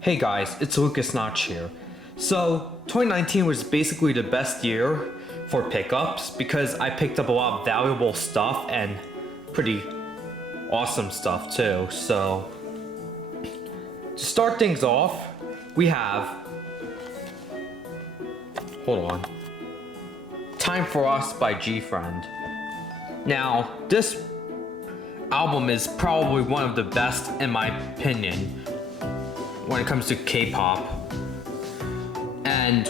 Hey guys, it's Lucas Notch here. So, 2019 was basically the best year for pickups because I picked up a lot of valuable stuff and pretty awesome stuff too. So, to start things off, we have. Hold on. Time for Us by G-Friend. Now, this album is probably one of the best in my opinion when it comes to K-pop. And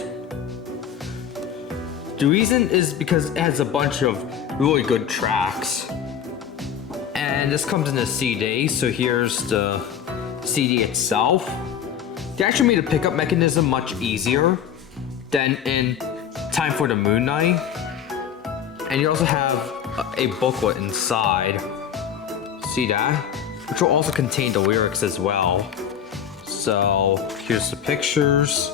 the reason is because it has a bunch of really good tracks. And this comes in a CD, so here's the CD itself. They actually made a pickup mechanism much easier than in Time for the Moon Night. And you also have a booklet inside. See that? Which will also contain the lyrics as well. So here's the pictures.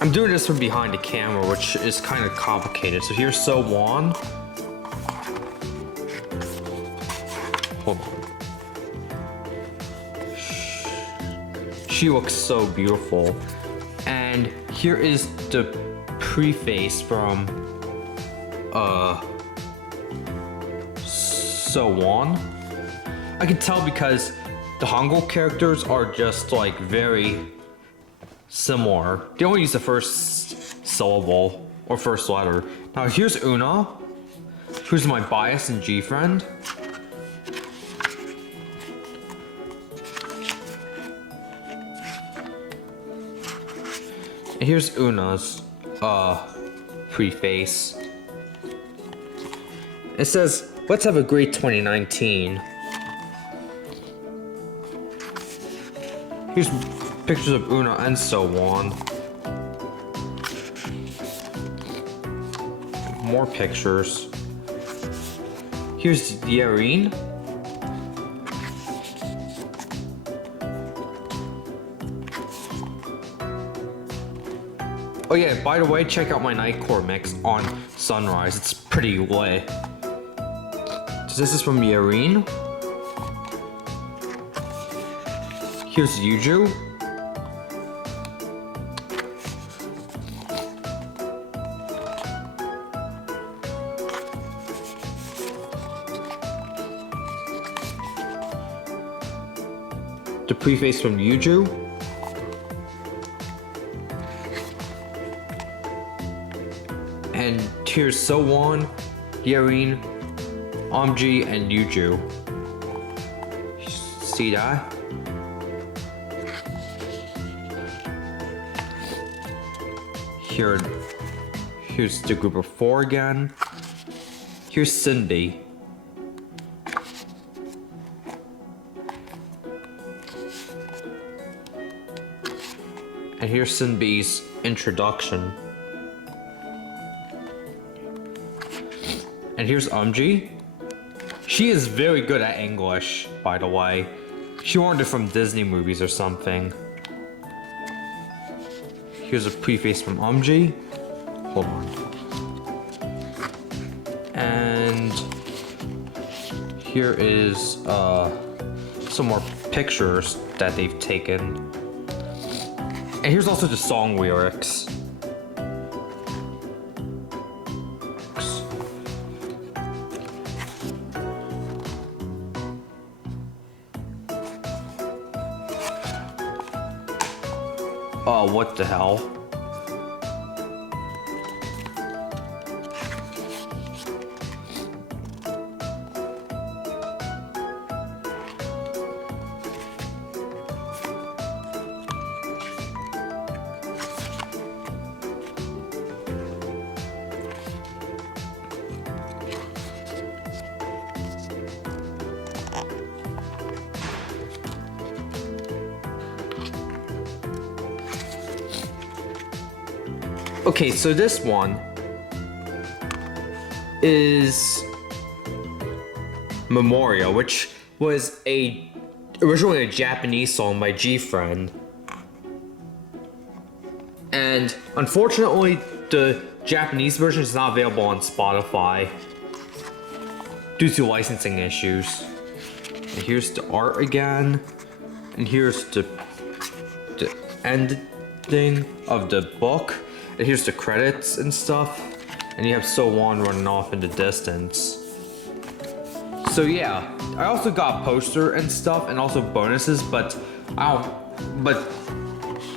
I'm doing this from behind the camera, which is kind of complicated. So here's So Won. Hold on. She looks so beautiful. And here is the preface from So Won. I can tell because the Hangul characters are just like very similar. They only use the first syllable or first letter. Now here's Una, who's my bias in G-Friend. And here's Una's preface. It says, "Let's have a great 2019. Here's pictures of Una and So Won. More pictures. Here's Yerin. Oh yeah, by the way, check out my Nightcore mix on Sunrise. It's pretty lit. So this is from Yerin. Here's Yuju. The preface from Yuju. And here's So Won, Yerin, Omji, and Yuju. See that? Here's the group of four again. Here's Cindy. And here's Cindy's introduction. And here's Umji. She is very good at English, by the way. She learned it from Disney movies or something. Here's a preface from Umji. Hold on. And here is some more pictures that they've taken. And here's also the song lyrics. Oh, what the hell? Okay, so this one is Memorial, which was originally a Japanese song by G-Friend. And unfortunately, the Japanese version is not available on Spotify due to licensing issues. And here's the art again. And here's the ending of the book. And here's the credits and stuff. And you have So On running off in the distance. So yeah, I also got a poster and stuff and also bonuses, but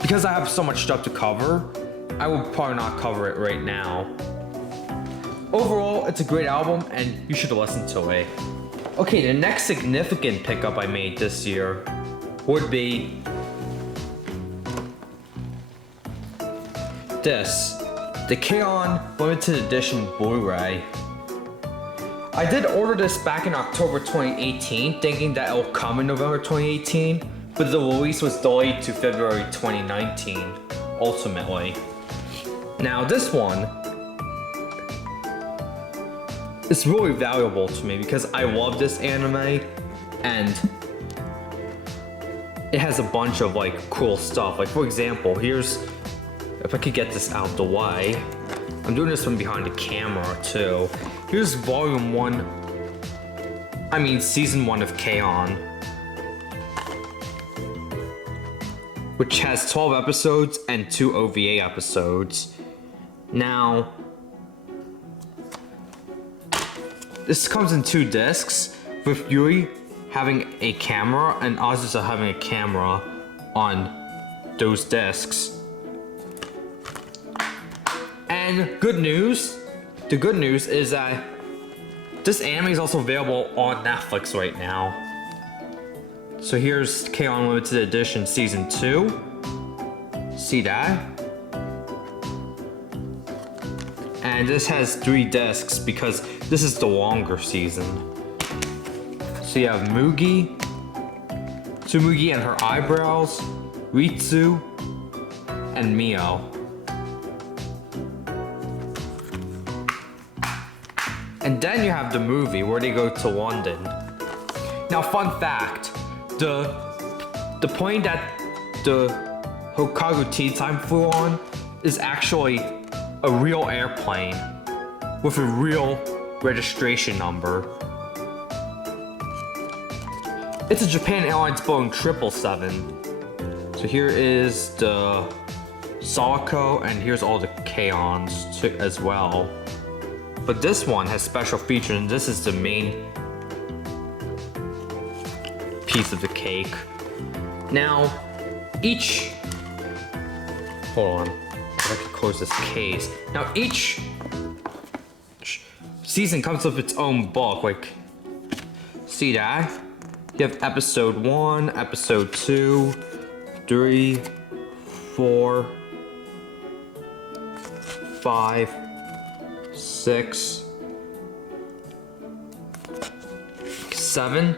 because I have so much stuff to cover, I will probably not cover it right now. Overall, it's a great album and you should listen to it. Okay, the next significant pickup I made this year would be this, the K-On! Limited Edition Blu-ray. I did order this back in October 2018, thinking that it will come in November 2018, but the release was delayed to February 2019, ultimately. Now this one is really valuable to me because I love this anime, and it has a bunch of like cool stuff. Like for example, here's, if I could get this out the way, I'm doing this from behind the camera too. Here's volume 1, I mean season 1 of K-On!, which has 12 episodes and 2 OVA episodes. Now, this comes in 2 discs, with Yui having a camera and Azusa having a camera on those discs. And good news, the good news is that this anime is also available on Netflix right now. So here's K-On! Limited Edition Season 2. See that? And this has 3 discs because this is the longer season. So you have Mugi, Tsumugi and her eyebrows, Ritsu, and Mio. And then you have the movie where they go to London. Now, fun fact, the plane that the Hokagu Tea Time flew on is actually a real airplane with a real registration number. It's a Japan Airlines Boeing 777. So here is the Sawako, and here's all the K-Ons as well. But this one has special features, and this is the main piece of the cake. Now, hold on, if I could close this case. Now each season comes with its own book, like, see that? You have episode 1, episode 2, 3, 4, 5, 6, 7,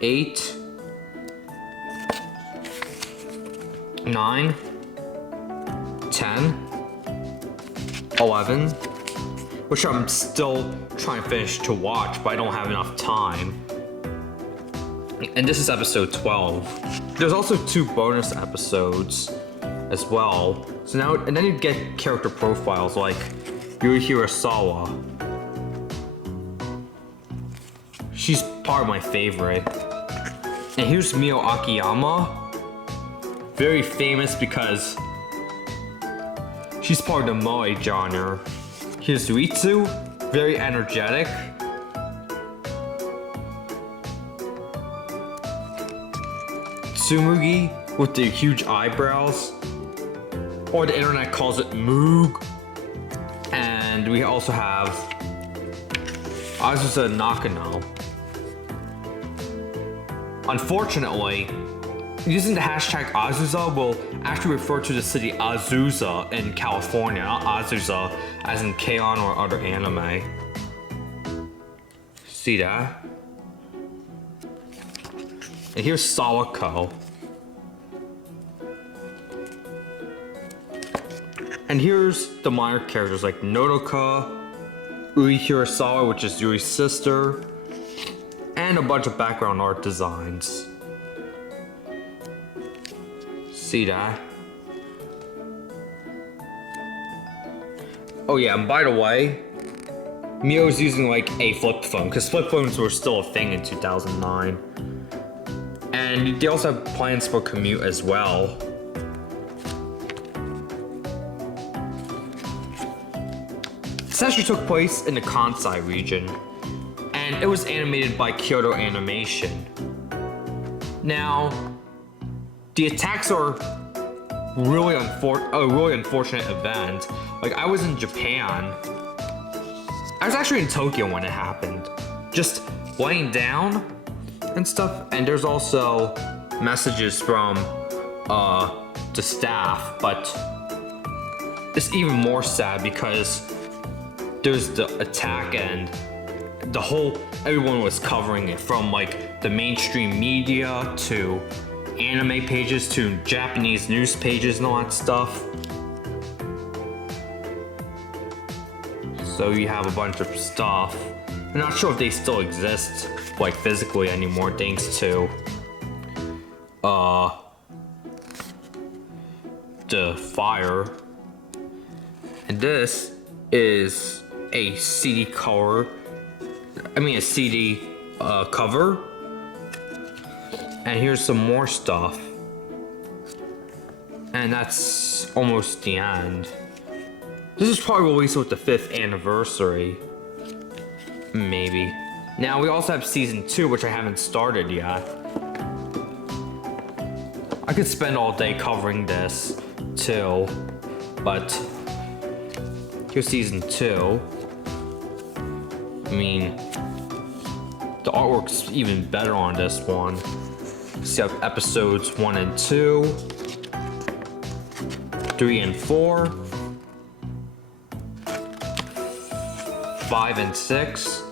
8, 9, 10, 11, which I'm still trying to finish to watch, but I don't have enough time. And this is episode 12. There's also 2 bonus episodes as well. So now, and then you get character profiles like Yui Hirasawa. She's part of my favorite. And here's Mio Akiyama. Very famous because she's part of the moe genre. Here's Ritsu, very energetic. Tsumugi with the huge eyebrows, or the internet calls it Moog. And we also have Azusa Nakano. Unfortunately, using the hashtag Azusa will actually refer to the city Azusa in California, not Azusa as in K-On! Or other anime. See that? And here's Sawako. And here's the minor characters like Nodoka, Ui Hirasawa, which is Yui's sister, and a bunch of background art designs. See that? Oh yeah, and by the way, Mio was using like a flip phone, because flip phones were still a thing in 2009. And they also have plans for commute as well. This actually took place in the Kansai region, and it was animated by Kyoto Animation. Now, the attacks are a really unfortunate event. Like, I was in Japan. I was actually in Tokyo when it happened, just laying down and stuff. And there's also messages from the staff, but it's even more sad because there's the attack and everyone was covering it, from like the mainstream media to anime pages to Japanese news pages and all that stuff. So you have a bunch of stuff. I'm not sure if they still exist, like physically anymore, thanks to the fire. And this is a CD cover. A CD cover. And here's some more stuff. And that's almost the end. This is probably released with the 5th anniversary. Maybe. Now we also have season 2, which I haven't started yet. I could spend all day covering this too, but here's season 2. The artwork's even better on this one. So you have episodes 1 and 2, 3 and 4, 5 and 6.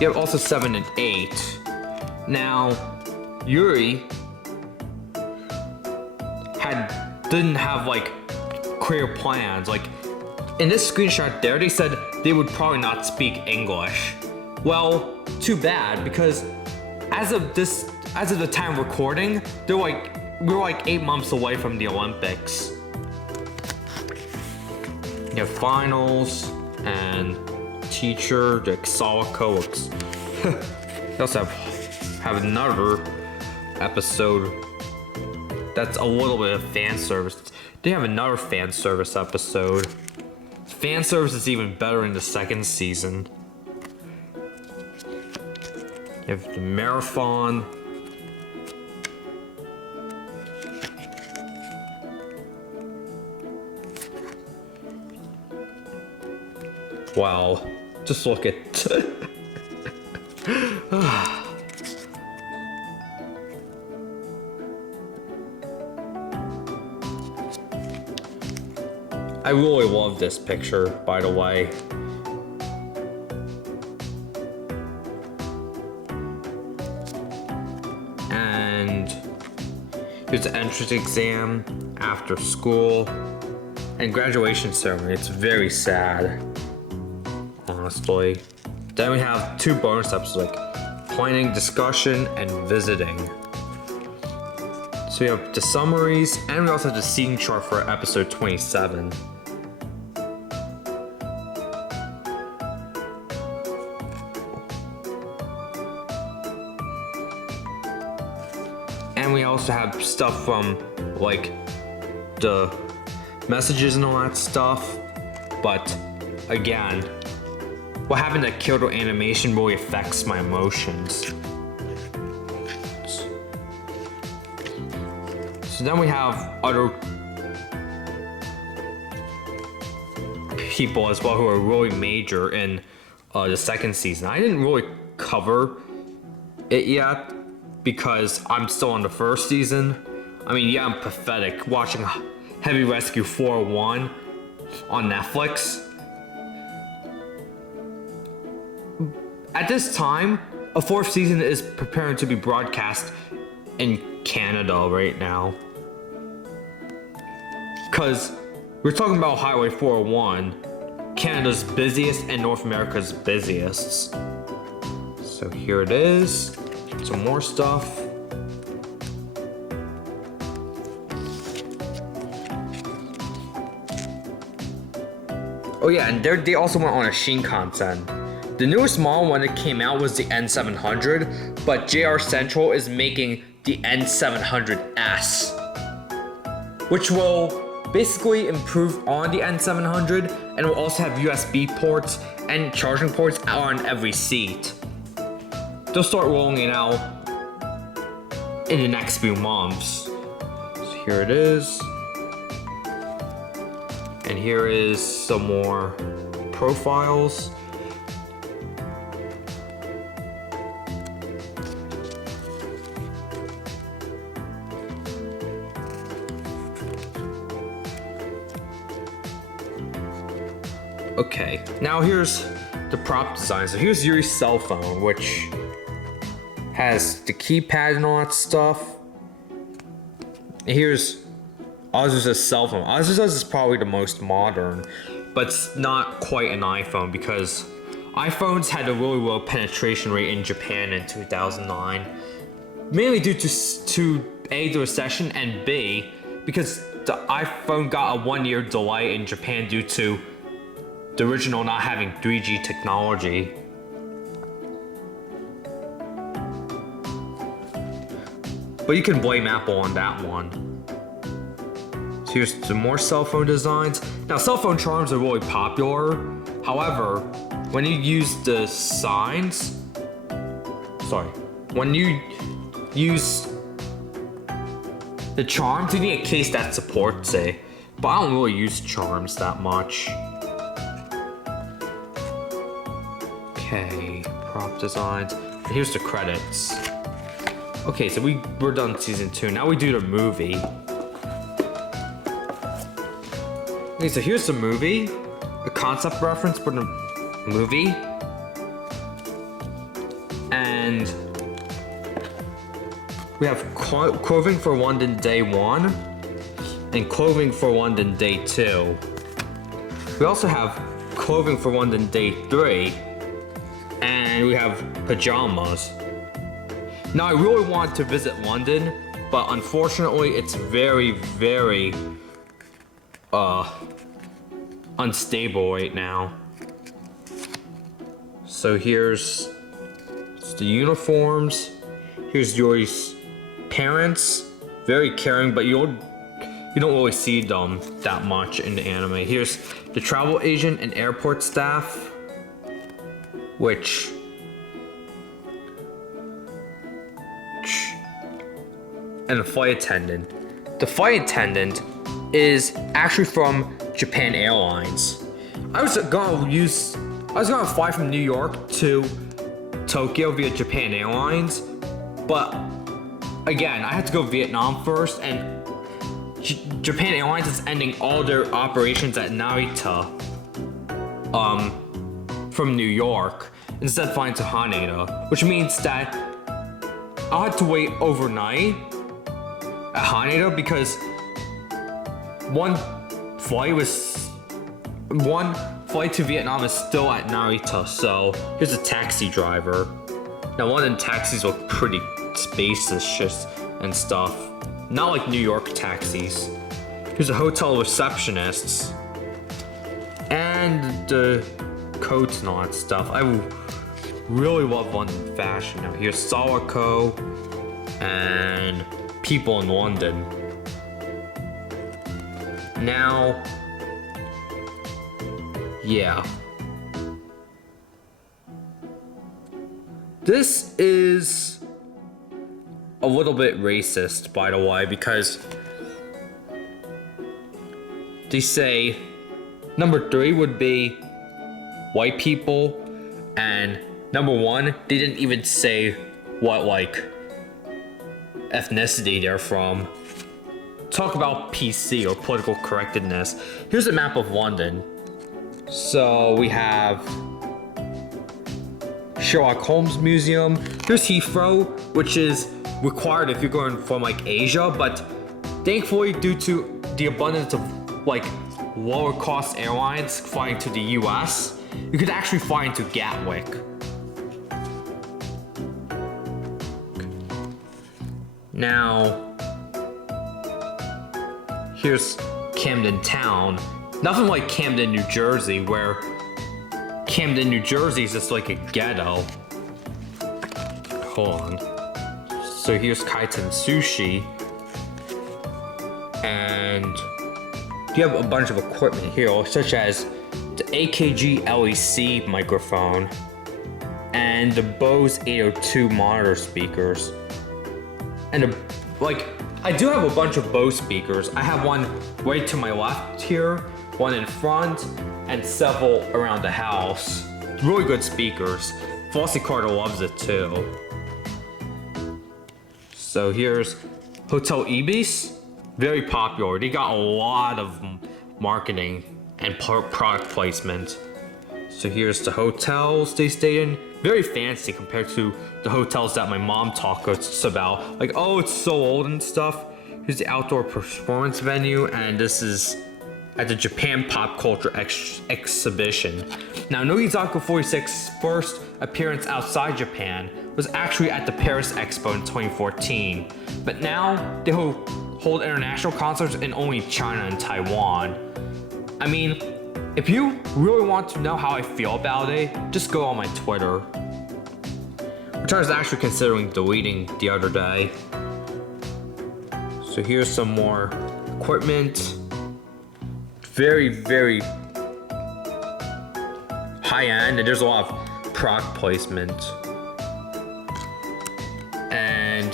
You have also 7 and 8. Now, Yuri didn't have like clear plans. Like in this screenshot there, they said they would probably not speak English. Well, too bad, because as of the time recording, we're like 8 months away from the Olympics. You have finals and teacher, the Sawako. You also have another episode that's a little bit of fan service. They have another fan service episode. Fan service is even better in the 2nd season. You have the marathon. Wow, just look at I really love this picture, by the way. And here's the entrance exam after school and graduation ceremony. It's very sad, honestly. Then we have 2 bonus episodes, like planning, discussion, and visiting. So we have the summaries, and we also have the scene chart for episode 27. And we also have stuff from like the messages and all that stuff. But again, what happened at Kyoto Animation really affects my emotions. So then we have other people as well who are really major in the 2nd season. I didn't really cover it yet because I'm still on the 1st season. Yeah, I'm pathetic watching Heavy Rescue 401 on Netflix. At this time, a 4th season is preparing to be broadcast in Canada right now. Because we're talking about Highway 401, Canada's busiest and North America's busiest. So here it is, some more stuff. Oh yeah, and they also went on a Shinkansen. The newest model when it came out was the N700, but JR Central is making the N700S, which will basically improve on the N700 and will also have USB ports and charging ports out on every seat. They'll start rolling it out in the next few months. So here it is. And here is some more profiles. Okay, now here's the prop design. So here's Yuri's cell phone, which has the keypad and all that stuff. And here's Azusa's cell phone. Azusa's is probably the most modern, but it's not quite an iPhone because iPhones had a really low penetration rate in Japan in 2009. Mainly due to A, the recession, and B, because the iPhone got a 1-year delay in Japan due to the original not having 3G technology. But you can blame Apple on that one. So here's some more cell phone designs. Now cell phone charms are really popular. However, when you use the signs, when you use the charms, you need a case that supports it. But I don't really use charms that much. Okay, prop designs. And here's the credits. Okay, so we're done season 2. Now we do the movie. Okay, so here's the movie. A concept reference for the movie. And we have clothing for London Day 1 and clothing for London Day 2. We also have clothing for London Day 3. And we have pajamas. Now I really want to visit London, but unfortunately it's very, very unstable right now. So here's the uniforms. Here's Yuri's parents, very caring, but you don't really see them that much in the anime. Here's the travel agent and airport staff, and a flight attendant. The flight attendant is actually from Japan Airlines. I was gonna fly from New York to Tokyo via Japan Airlines, but again, I had to go Vietnam first, and Japan Airlines is ending all their operations at Narita, from New York, instead of flying to Haneda, which means that I'll have to wait overnight at Haneda because one flight to Vietnam is still at Narita. So here's a taxi driver. Now London taxis look pretty spacious and stuff, not like New York taxis. Here's a hotel receptionist and the coats and all that stuff. I really love London fashion. Now here's Sawako and people in London. Now, yeah. This is a little bit racist, by the way, because they say number 3 would be white people, and number 1, they didn't even say what ethnicity they're from. Talk about PC or political correctness. Here's a map of London. So we have Sherlock Holmes Museum. Here's Heathrow, which is required if you're going from Asia, but thankfully due to the abundance of lower cost airlines flying to the US, you could actually fly into Gatwick. Now, here's Camden Town. Nothing like Camden, New Jersey, where Camden, New Jersey is just like a ghetto. Hold on. So here's Kaiten Sushi. And you have a bunch of equipment here, such as the AKG LEC microphone and the Bose 802 monitor speakers. And I do have a bunch of Bose speakers. I have one right to my left here, one in front, and several around the house. Really good speakers. Flossie Carter loves it too. So here's Hotel Ibis. Very popular. They got a lot of marketing and product placement. So here's the hotels they stay in. Very fancy compared to the hotels that my mom talks us about. Like, oh, it's so old and stuff. Here's the outdoor performance venue, and this is at the Japan Pop Culture Exhibition. Now, Nogizaka 46's first appearance outside Japan was actually at the Paris Expo in 2014. But now, they hold international concerts in only China and Taiwan. I mean, if you really want to know how I feel about it, just go on my Twitter, which I was actually considering deleting the other day. So here's some more equipment. Very, very high end, and there's a lot of product placement. And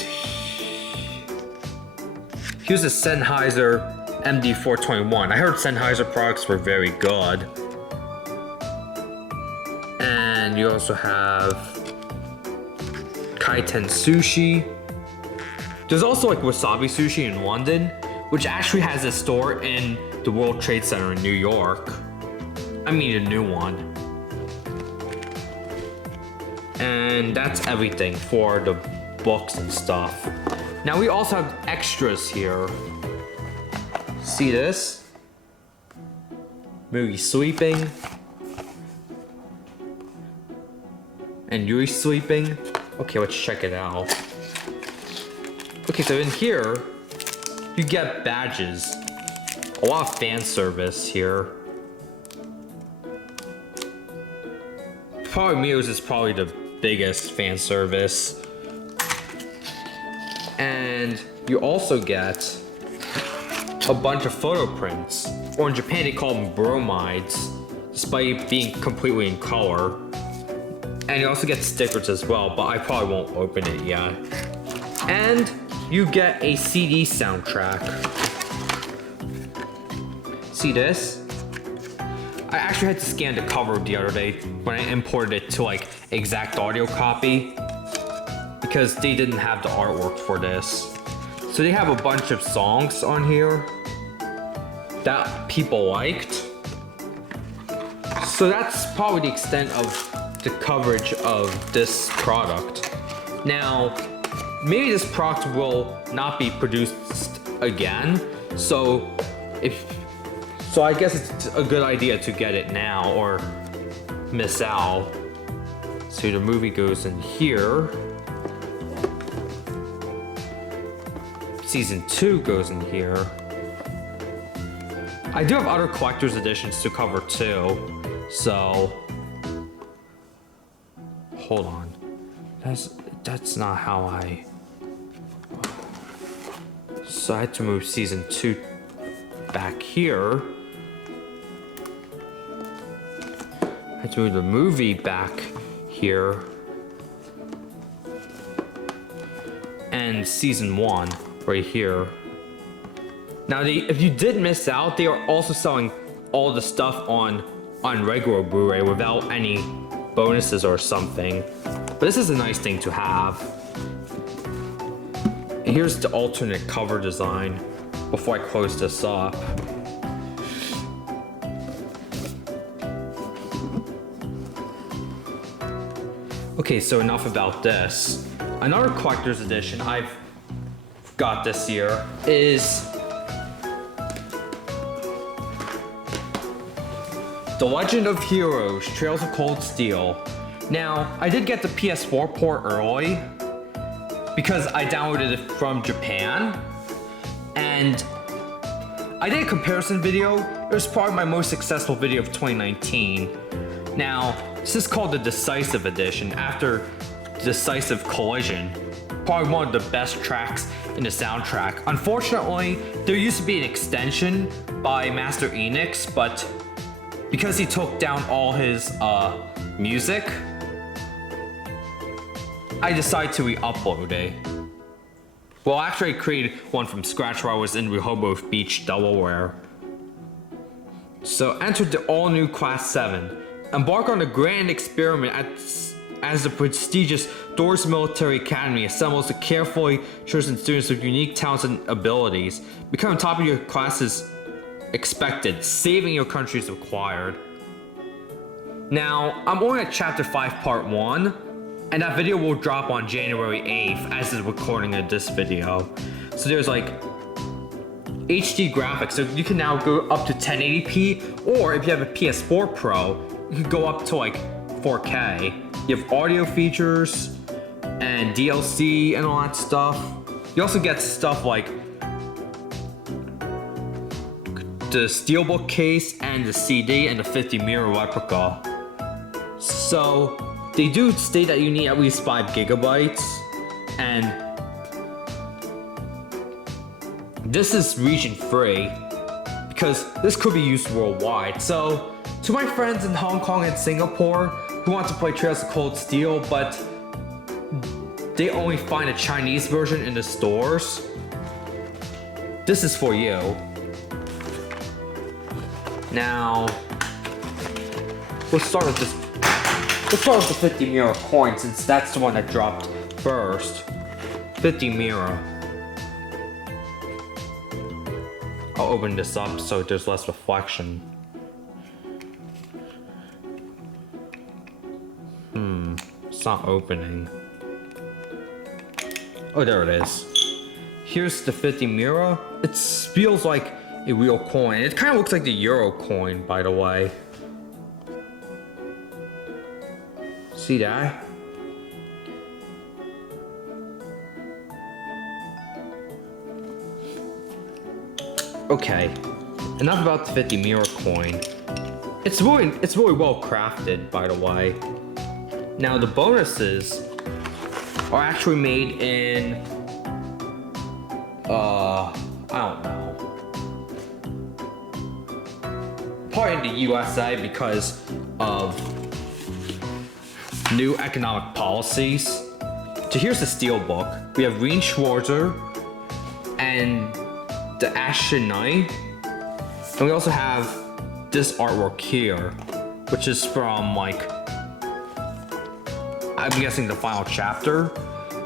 here's a Sennheiser MD421. I heard Sennheiser products were very good. And you also have Kaiten Sushi. There's also like Wasabi Sushi in London, which actually has a store in the World Trade Center in New York. I mean, a new one. And that's everything for the books and stuff. Now we also have extras here. See this? Movie Sleeping. And Yuri Sleeping. Okay, let's check it out. Okay, so in here, you get badges. A lot of fan service here. Probably Muse is probably the biggest fan service. And you also get a bunch of photo prints, or in Japan they call them bromides, despite being completely in color. And you also get stickers as well, but I probably won't open it yet. And you get a CD soundtrack. See this? I actually had to scan the cover the other day when I imported it to like Exact Audio Copy, because they didn't have the artwork for this. So they have a bunch of songs on here that people liked. So that's probably the extent of the coverage of this product. Now, maybe this product will not be produced again, so I guess it's a good idea to get it now or miss out. So the movie goes in here. Season 2 goes in here. I do have other collector's editions to cover too, so hold on. That's not how I. So I had to move season 2 back here. I had to move the movie back here. And season 1 right here. Now, if you did miss out, they are also selling all the stuff on regular Blu-ray without any bonuses or something. But this is a nice thing to have. And here's the alternate cover design before I close this up. Okay, so enough about this. Another collector's edition I've got this year is The Legend of Heroes, Trails of Cold Steel. Now, I did get the PS4 port early because I downloaded it from Japan, and I did a comparison video. It was probably my most successful video of 2019. Now, this is called the Decisive Edition, after Decisive Collision. Probably one of the best tracks in the soundtrack. Unfortunately, there used to be an extension by Master Enix, but because he took down all his music, I decided to re-upload it. Well, actually I created one from scratch while I was in Rehoboth Beach, Delaware. So enter the all-new Class 7. Embark on a grand experiment as the prestigious Doors Military Academy assembles the carefully chosen students with unique talents and abilities. Become top of your class is expected. Saving your country is required. Now, I'm only at Chapter 5, Part 1. And that video will drop on January 8th as the recording of this video. So there's like HD graphics, so you can now go up to 1080p, or if you have a PS4 Pro, you can go up to like 4K. You have audio features and DLC and all that stuff. You also get stuff like the steelbook case and the CD and the 50 mirror replica. So they do state that you need at least 5 gigabytes, and this is region free because this could be used worldwide. So to my friends in Hong Kong and Singapore who want to play Trails of Cold Steel, but they only find a Chinese version in the stores, this is for you. Now, let's start with this. Let's start with the 50 mirror coin, since that's the one that dropped first. 50 mirror. I'll open this up so there's less reflection. It's not opening. Oh, there it is. Here's the 50 mirror. It feels like a real coin. It kind of looks like the Euro coin, by the way. See that? Okay, enough about the 50 mirror coin. It's really well crafted, by the way. Now the bonuses are actually made in I don't know. Probably in the USA because of new economic policies. So here's the steelbook. We have Reen Schwarzer and the Ashen Knight. And we also have this artwork here, which is from like, I'm guessing the final chapter.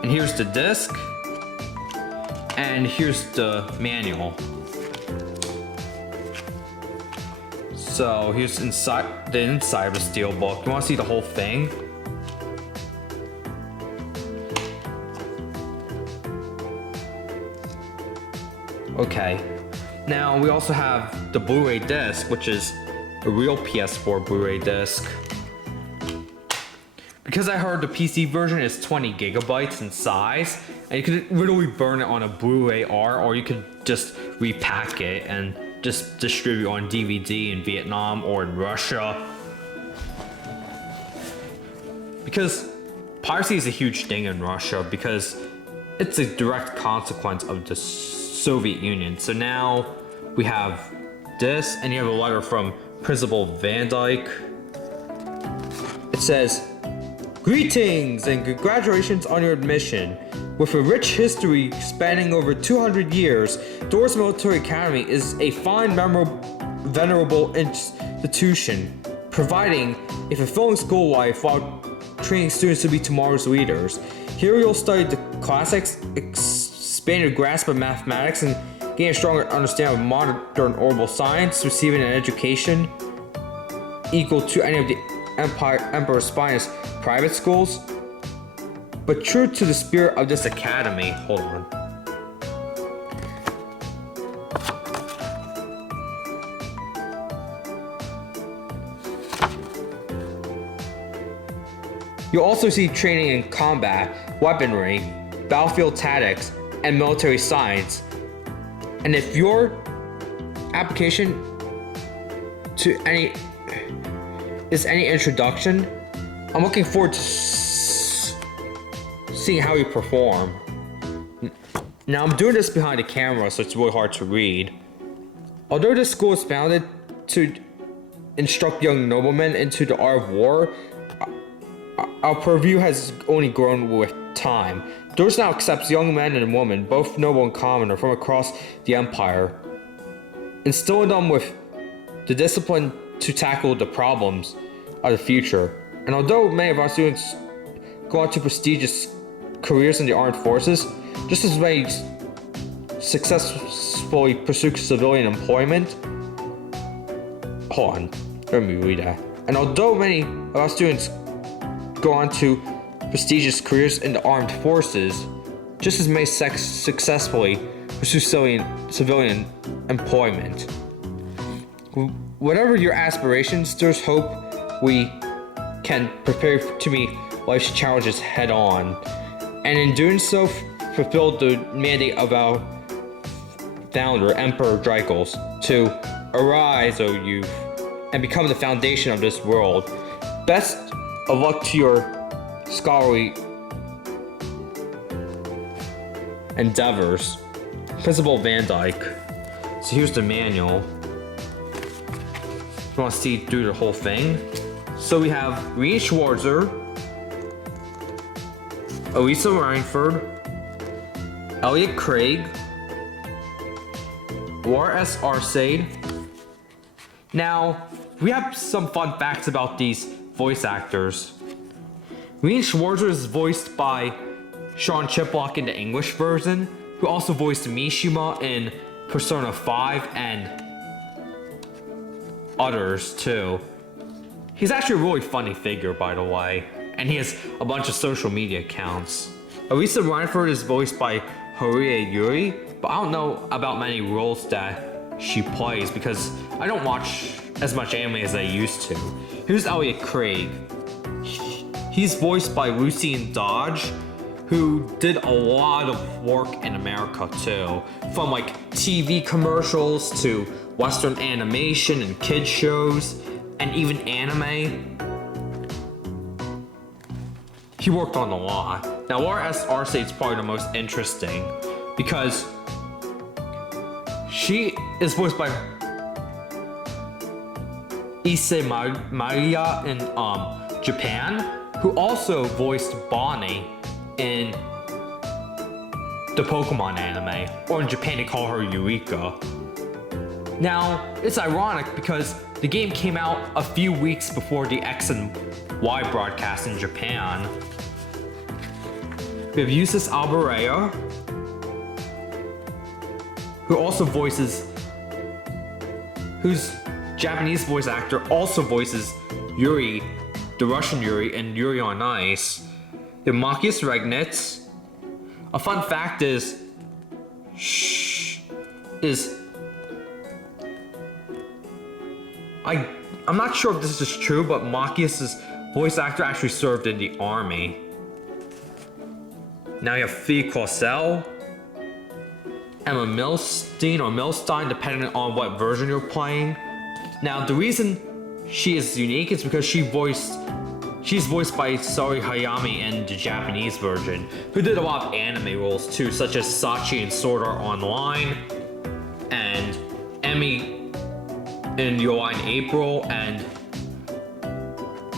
And here's the disc. And here's the manual. So here's the inside of the steelbook. You wanna see the whole thing? Okay, now we also have the Blu-ray disc, which is a real PS4 Blu-ray disc. Because I heard the PC version is 20 gigabytes in size, and you could literally burn it on a Blu-ray or you could just repack it and just distribute on DVD in Vietnam or in Russia. Because piracy is a huge thing in Russia because it's a direct consequence of the Soviet Union. So now we have this, and you have a letter from Principal Van Dyke. It says, "Greetings and congratulations on your admission. With a rich history spanning over 200 years, Doors Military Academy is a fine, venerable institution, providing a fulfilling school life while training students to be tomorrow's leaders. Here you'll study the classics, expand your grasp of mathematics, and gain a stronger understanding of modern orbital science, receiving an education equal to any of the Emperor's finest private schools. But true to the spirit of this academy," hold on. You'll also see training in combat, weaponry, battlefield tactics, and military science. And if you're application to any introduction, I'm looking forward to seeing how you perform. Now I'm doing this behind the camera, so it's really hard to read. Although this school is founded to instruct young noblemen into the art of war, our purview has only grown with time. Doors now accepts young men and women, both noble and commoner, from across the empire, instilling them with the discipline to tackle the problems of the future. And although many of our students go on to prestigious careers in the armed forces, just as many successfully pursue civilian employment. Hold on, let me read that. And although many of our students go on to prestigious careers in the armed forces, just as many successfully pursue civilian employment. Whatever your aspirations, there's hope we can prepare to meet life's challenges head on, and in doing so, fulfill the mandate of our founder, Emperor Dracos, to arise, O youth, and become the foundation of this world. Best of luck to your scholarly endeavors. Principal Van Dyke. So here's the manual. You want to see through the whole thing? So we have Reed Schwarzer, Elisa Reinford, Elliot Craig, War S. Arcade. Now, we have some fun facts about these voice actors. Reed Schwarzer is voiced by Sean Chiplock in the English version, who also voiced Mishima in Persona 5 and others too. He's actually a really funny figure, by the way, and he has a bunch of social media accounts. Elisa Reinford is voiced by Horie Yuri, but I don't know about many roles that she plays because I don't watch as much anime as I used to. Here's Elliot Craig. He's voiced by Lucien Dodge, who did a lot of work in America too, from like TV commercials to Western animation and kids shows, and even anime. He worked on a lot. Now Laura S. Arce is probably the most interesting because she is voiced by Issei Maria in Japan, who also voiced Bonnie in the Pokemon anime, or in Japan they call her Eureka. Now, it's ironic because the game came out a few weeks before the X and Y broadcast in Japan. We have Yusuf Albarea, whose Japanese voice actor also voices Yuri, the Russian Yuri, in Yuri on Ice. We have Makius Regnitz. A fun fact is I'm not sure if this is true, but Makius' voice actor actually served in the army. Now you have Fee Clausel, Emma Milstein, depending on what version you're playing. Now the reason she is unique is because she's voiced by Sari Hayami in the Japanese version, who did a lot of anime roles too, such as Sachi in Sword Art Online, and Emmy in Yoi in April, and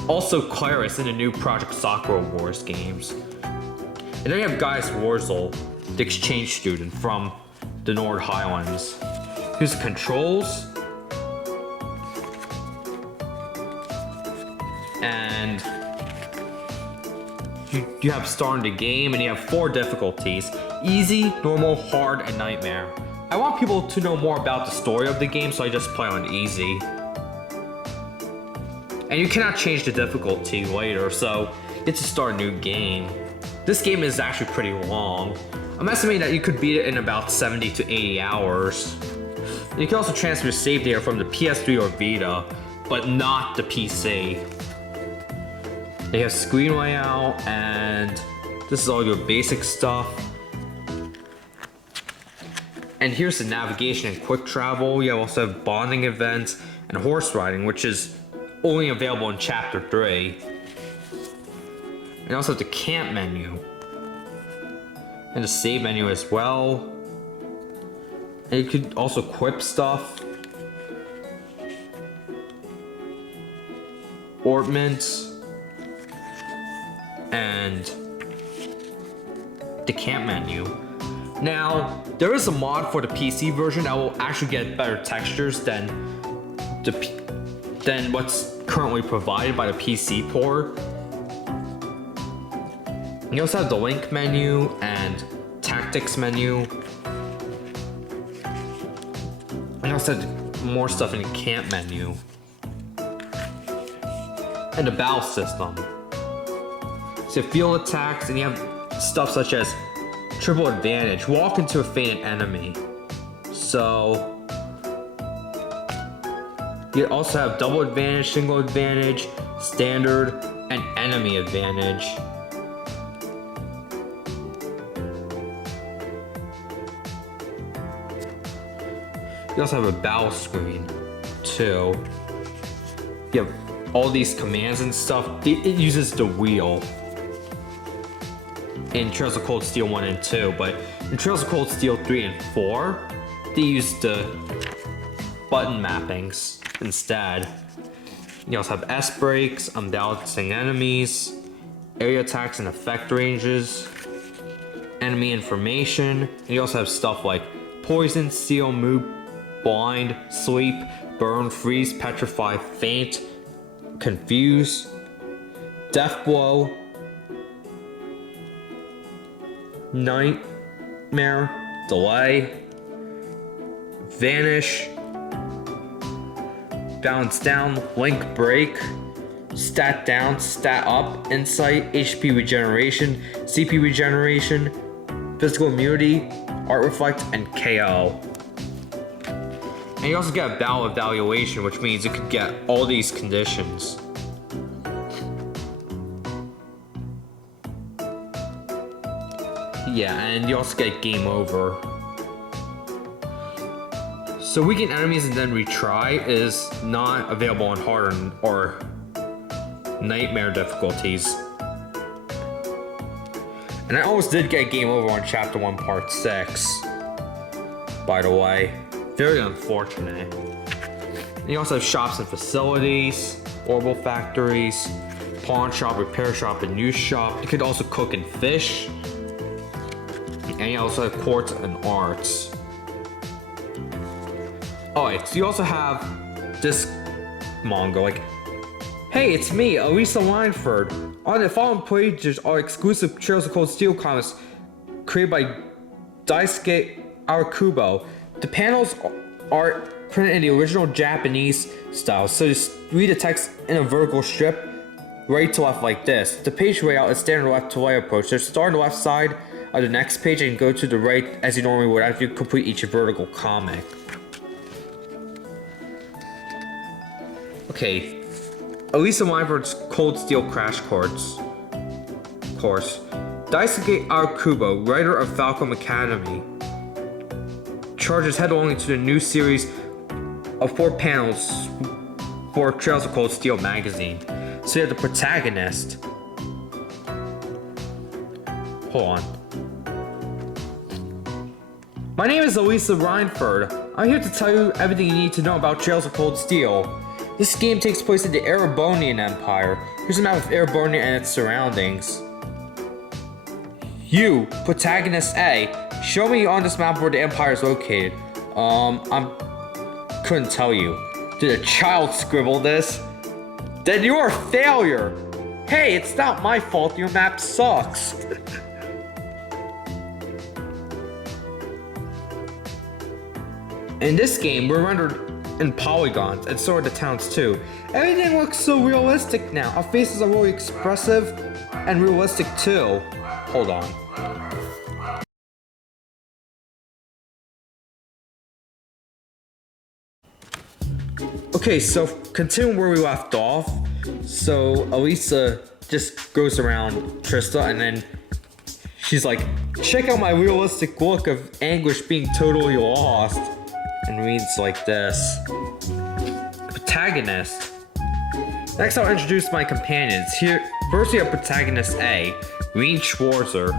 also Claris in the new Project Sakura Wars games. And then you have Gaius Warzel, the exchange student from the Nord Highlands. Here's the controls. And you have starting the game, and you have 4 difficulties: easy, normal, hard, and nightmare. I want people to know more about the story of the game, so I just play on easy. And you cannot change the difficulty later, so it's to start a new game. This game is actually pretty long. I'm estimating that you could beat it in about 70 to 80 hours. And you can also transfer save data from the PS3 or Vita, but not the PC. They have screen layout, and this is all your basic stuff. And And here's the navigation and quick travel. You also have bonding events and horse riding, which is only available in Chapter 3. And also the camp menu. And the save menu as well. And you could also equip stuff. Ornaments. And the camp menu. Now, there is a mod for the PC version that will actually get better textures than what's currently provided by the PC port. You also have the link menu and tactics menu. And you also have more stuff in the camp menu. And the battle system. So field attacks, and you have stuff such as triple advantage. Walk into a fainted enemy. So you also have double advantage, single advantage, standard, and enemy advantage. You also have a battle screen too. You have all these commands and stuff. It uses the wheel in Trails of Cold Steel 1 and 2, but in Trails of Cold Steel 3 and 4, they use the button mappings instead. You also have S breaks, unbalancing enemies, area attacks and effect ranges, enemy information, and you also have stuff like poison, seal, move, blind, sleep, burn, freeze, petrify, faint, confuse, death blow, nightmare, delay, vanish, balance down, link break, stat down, stat up, insight, HP regeneration, CP regeneration, physical immunity, art reflect, and KO. And you also get a battle evaluation, which means you could get all these conditions. Yeah, and you also get game over. So weaken enemies and then retry is not available on hard or nightmare difficulties. And I almost did get game over on Chapter 1 Part 6, by the way. Very unfortunate. And you also have shops and facilities, orbital factories, pawn shop, repair shop, and use shop. You could also cook and fish. And you also have quartz and arts. Alright, so you also have this manga, like, hey, it's me, Elisa Lineford. On the following pages are exclusive Trails of Cold Steel comics created by Daisuke Arakubo. The panels are printed in the original Japanese style, so just read the text in a vertical strip, right to left like this. The page layout is standard left to right approach. So start on the left side of the next page and go to the right as you normally would after you complete each vertical comic. Okay, Elisa Lineford's Cold Steel Crash Course. Daisuke Arakubo, writer of Falcom Academy, charges headlong into the new series of 4 panels for Trails of Cold Steel magazine. So you have the protagonist. Hold on. My name is Elisa Lineford. I'm here to tell you everything you need to know about Trails of Cold Steel. This game takes place in the Erebonian Empire. Here's a map of Erebonia and its surroundings. You, protagonist A, show me on this map where the Empire is located. Couldn't tell you. Did a child scribble this? Then you're a failure! Hey, it's not my fault your map sucks! In this game, we're rendered in polygons, and so are the towns too. Everything looks so realistic now. Our faces are really expressive and realistic too. Hold on. Okay, so continuing where we left off. So Elisa just goes around Trista and then She's like, check out my realistic look of anguish being totally lost. And reads like this. Protagonist. Next I'll introduce my companions. Here, first we have protagonist A, Green Schwarzer.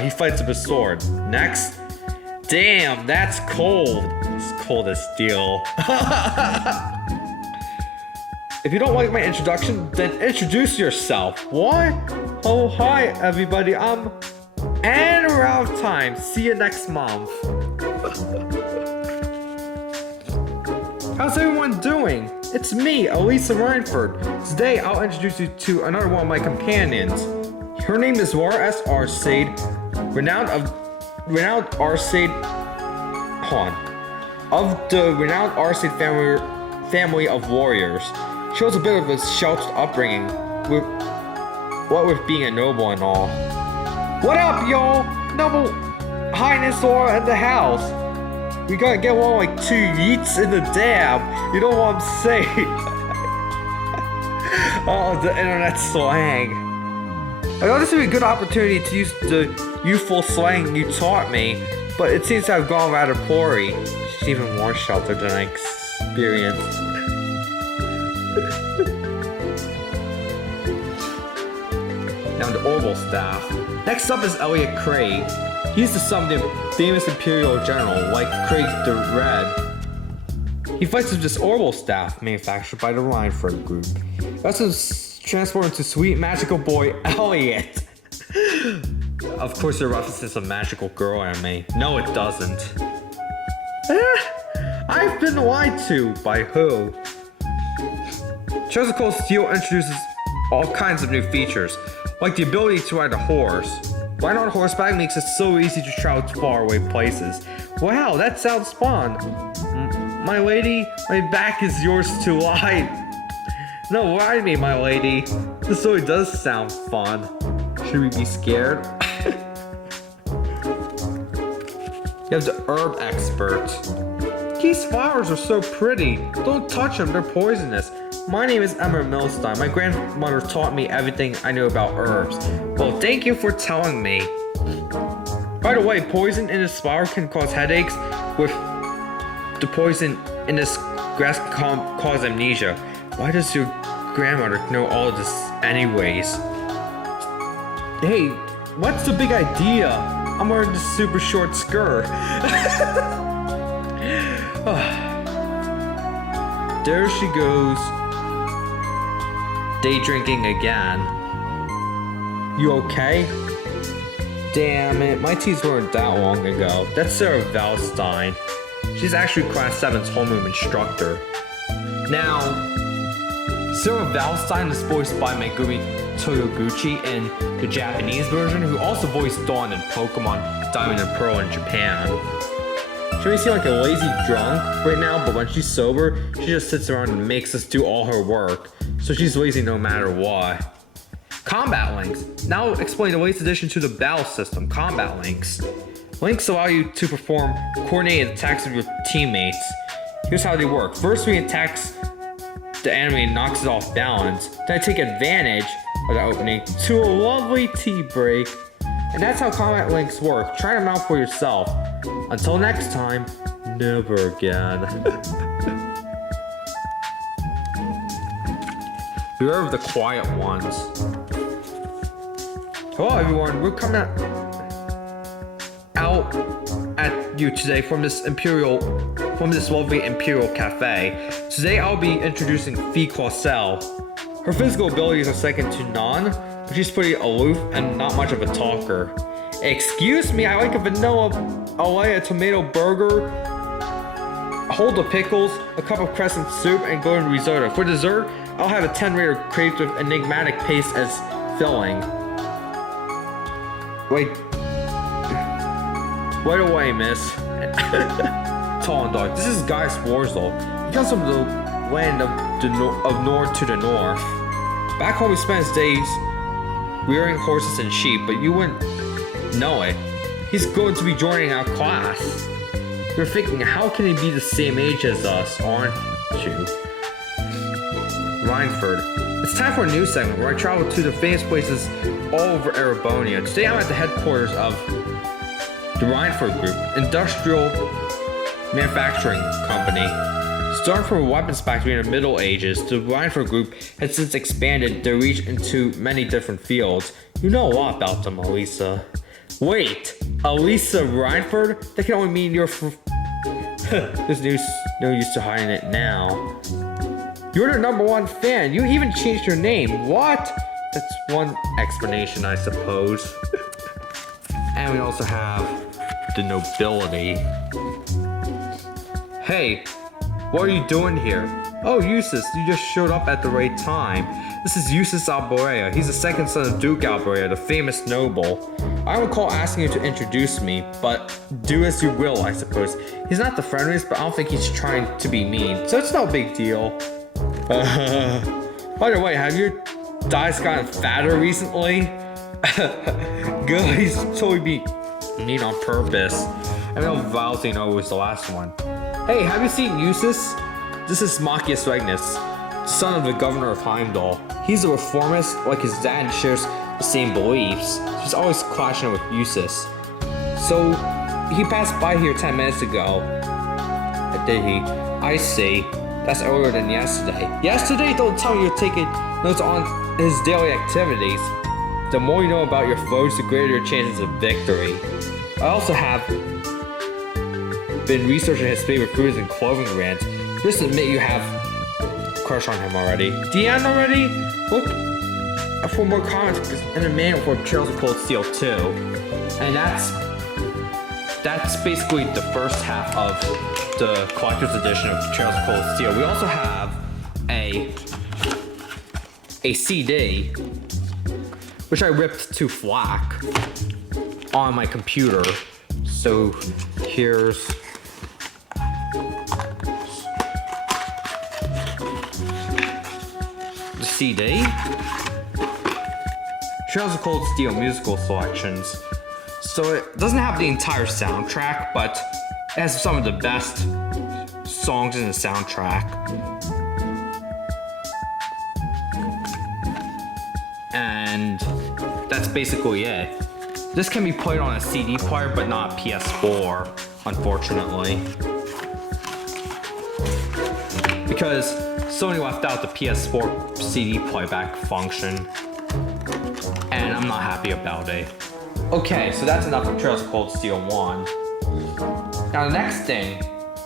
He fights with a sword. Next, damn, that's cold. It's cold as steel. If you don't like my introduction, then introduce yourself. What? Oh, hi everybody, and we're out of time. See you next month. How's everyone doing? It's me, Elisa Reinford. Today I'll introduce you to another one of my companions. Her name is Laura S. Arcade, renowned Arcade of the renowned Arcade family of warriors. She has a bit of a sheltered upbringing, with being a noble and all. What up, y'all? Noble Highness Laura in the house. We gotta get one like two yeets in the dam. You know what I'm saying? Oh, the internet slang. I thought this would be a good opportunity to use the youthful slang you taught me, but it seems to have gone rather poorly. She's even more sheltered than I experienced. Now the Orbital Staff. Next up is Elliot Craig. He's the son of the famous Imperial General, like Craig the Red. He fights with this Orbital Staff, manufactured by the Reinford Group. He also transformed into sweet magical boy Elliot. Of course, there are references to magical girl anime. No, it doesn't. I've been lied to. By who? Chosen Cold Steel introduces all kinds of new features, like the ability to ride a horse. Riding on horseback makes it so easy to travel to faraway places. Wow, that sounds fun. My lady, my back is yours to ride. No, ride me, my lady. This story does sound fun. Should we be scared? You have the herb expert. These flowers are so pretty. Don't touch them, they're poisonous. My name is Emma Milstein. My grandmother taught me everything I knew about herbs. Well, thank you for telling me. By the way, poison in this flower can cause headaches, with the poison in this grass can cause amnesia. Why does your grandmother know all of this anyways? Hey, what's the big idea? I'm wearing this super short skirt. There she goes. Day drinking again. You okay? Damn it, my teeth weren't that long ago. That's Sarah Valstein. She's actually Class 7's homeroom instructor. Now, Sarah Valstein is voiced by Megumi Toyoguchi in the Japanese version, who also voiced Dawn in Pokemon Diamond and Pearl in Japan. She may seem like a lazy drunk right now, but when she's sober, she just sits around and makes us do all her work. So she's lazy no matter what. Combat links. Now explain the latest addition to the battle system, combat links. Links allow you to perform coordinated attacks with your teammates. Here's how they work. First, we attacks the enemy and knocks it off balance. Then I take advantage of that opening to a lovely tea break. And that's how combat links work. Try them out for yourself. Until next time, never again. Beware of the quiet ones. Hello everyone, we're coming out at you today from this lovely Imperial Cafe. Today I'll be introducing Fee Clausel. Her physical abilities are second to none, but she's pretty aloof and not much of a talker. Excuse me, I like a vanilla Alea tomato burger, hold the pickles, a cup of crescent soup, and golden risotto. For dessert, I'll have a 10-rated crepe with enigmatic paste as filling. Wait away, miss. Tall and dark. This is Guy Swarzel. He comes from the land of Nord to the north. Back home, he spends days rearing horses and sheep, but you wouldn't know it. He's going to be joining our class. You're thinking, how can he be the same age as us, aren't you? Reinford. It's time for a new segment where I travel to the famous places all over Erebonia. Today I'm at the headquarters of the Reinford Group, industrial manufacturing company. Starting from a weapons factory in the Middle Ages, the Reinford Group has since expanded their reach into many different fields. You know a lot about them, Elisa. Wait, Elisa Reinford? That can only mean you're There's no use to hiding it now. You're their #1 fan. You even changed your name. What? That's one explanation, I suppose. And we also have the nobility. Hey, what are you doing here? Oh, Eustace, you just showed up at the right time. This is Eustace Alborea. He's the second son of Duke Alborea, the famous noble. I don't recall asking you to introduce me, but do as you will, I suppose. He's not the friendliest, but I don't think he's trying to be mean, so it's no big deal. By the way, have your thighs gotten fatter recently? Good, he's totally be mean on purpose. I know Valentino was the last one. Hey, have you seen Eustace? This is Machias Regnus, son of the governor of Heimdall. He's a reformist like his dad and shares the same beliefs. He's always clashing with Eustace. So, he passed by here 10 minutes ago. Did he? I see. That's earlier than yesterday. Yesterday? Don't tell me you're taking notes on his daily activities. The more you know about your foes, the greater your chances of victory. I also have been researching his favorite foods and clothing brands. Just admit you have a crush on him already. DM already? Look for more comments in the manual for Trails of Cold Steel 2. And that's basically the first half of the collector's edition of Trails of Cold Steel. We also have a CD, which I ripped to FLAC on my computer. So here's the CD. Trails of Cold Steel musical selections. So it doesn't have the entire soundtrack, but it has some of the best songs in the soundtrack. And that's basically it. This can be played on a CD player, but not PS4, unfortunately. Because Sony left out the PS4 CD playback function, and I'm not happy about it. Okay, so that's enough of Trails of Cold Steel 1. Now the next thing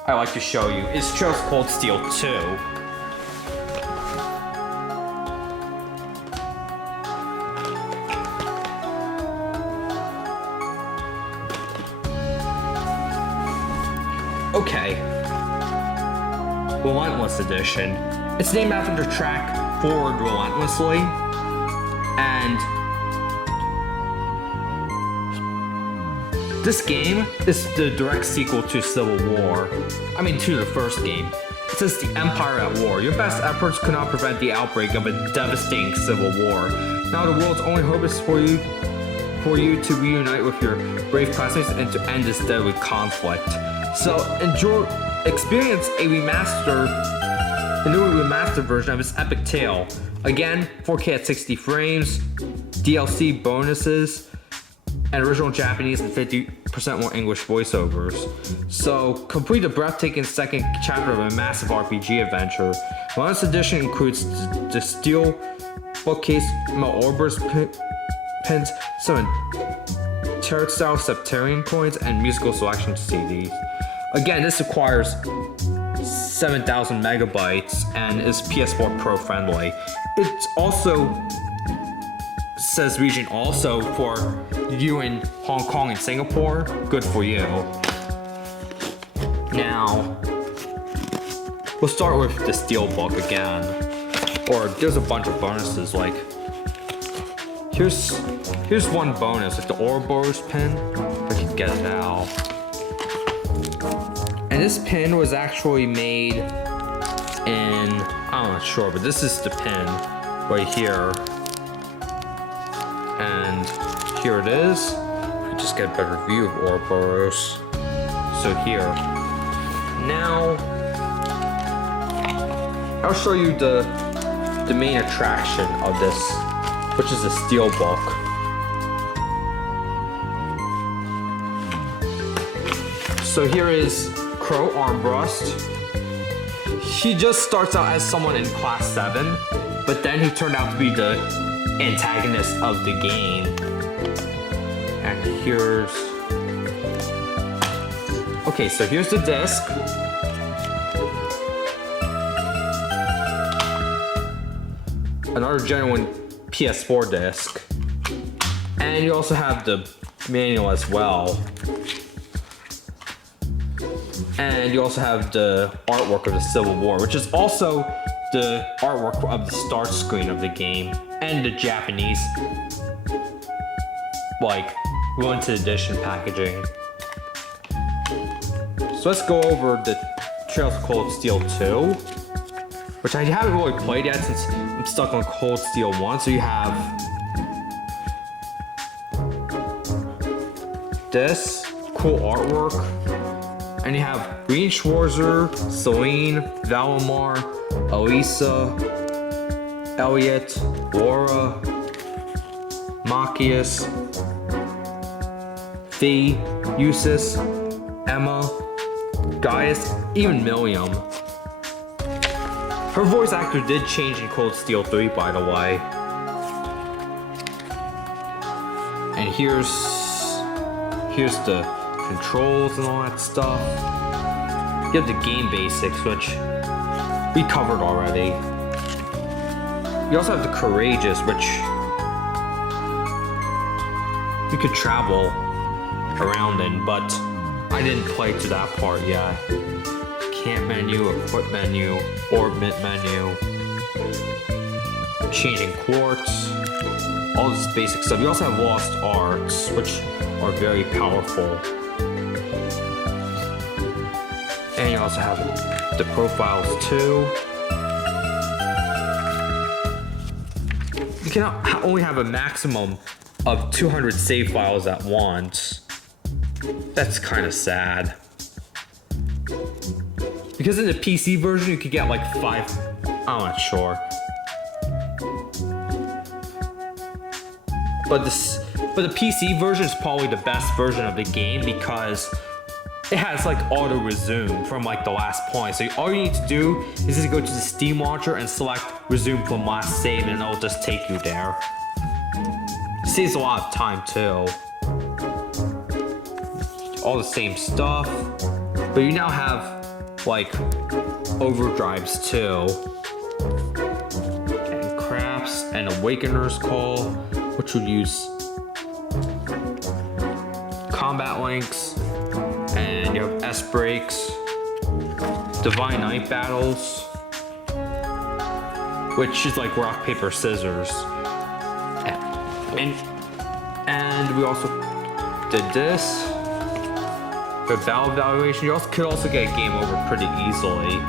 I like to show you is Trails of Cold Steel 2. Okay. Relentless Edition. It's named after the track Forward Relentlessly, and this game is the direct sequel to Civil War. I mean, to the first game. It says the Empire at War. Your best efforts could not prevent the outbreak of a devastating civil war. Now the world's only hope is for you to reunite with your brave classmates and to end this deadly conflict. So experience a newly remastered version of this epic tale. Again, 4K at 60 frames, DLC bonuses, and original Japanese and 50% more English voiceovers. So, complete the breathtaking second chapter of a massive RPG adventure. Bonus edition includes the steel bookcase, Melorber's pins, some turret-style Septarian coins, and musical selection CDs. Again, this requires 7,000 megabytes and is PS4 Pro friendly. It also says region also for you in Hong Kong and Singapore. Good for you. Now, we'll start with the Steelbook again. Or there's a bunch of bonuses, like here's one bonus, like the Ouroboros pin. If I can get it out. And this pin was actually made in, I'm not sure, but this is the pin right here. And here it is. You just get a better view of Ouroboros. So here. Now, I'll show you the the main attraction of this, which is a steel book. So here is Crow Armbrust. He just starts out as someone in class 7, but then he turned out to be the antagonist of the game. And here's... Okay, so here's the disc. Another genuine PS4 disc. And you also have the manual as well. And you also have the artwork of the Civil War, which is also the artwork of the start screen of the game, and the Japanese, like, limited edition packaging. So let's go over the Trails of Cold Steel 2, which I haven't really played yet since I'm stuck on Cold Steel 1. So you have this cool artwork. And you have Green Schwarzer, Celine, Valimar, Elisa, Elliot, Laura, Machias, Fee, Eustace, Emma, Gaius, even Milliam. Her voice actor did change in Cold Steel 3, by the way. And here's the controls and all that stuff. You have the game basics, which we covered already. You also have the Courageous, which you could travel around in, but I didn't play to that part yet. Camp menu, equip menu, orbit menu, changing quartz, all this basic stuff. You also have Lost Arts, which are very powerful. And you also have the profiles too. You can only have a maximum of 200 save files at once. That's kind of sad. Because in the PC version you could get like 5, I'm not sure. But the PC version is probably the best version of the game because it has like auto resume from like the last point. So all you need to do is just go to the Steam launcher and select resume from last save, and it'll just take you there. It saves a lot of time too. All the same stuff, but you now have like overdrives too, and crafts and Awakener's Call, which would use combat links. And you have S-Breaks, Divine Night Battles, which is like rock, paper, scissors. And we also did this. For battle evaluation, you also could also get a game over pretty easily.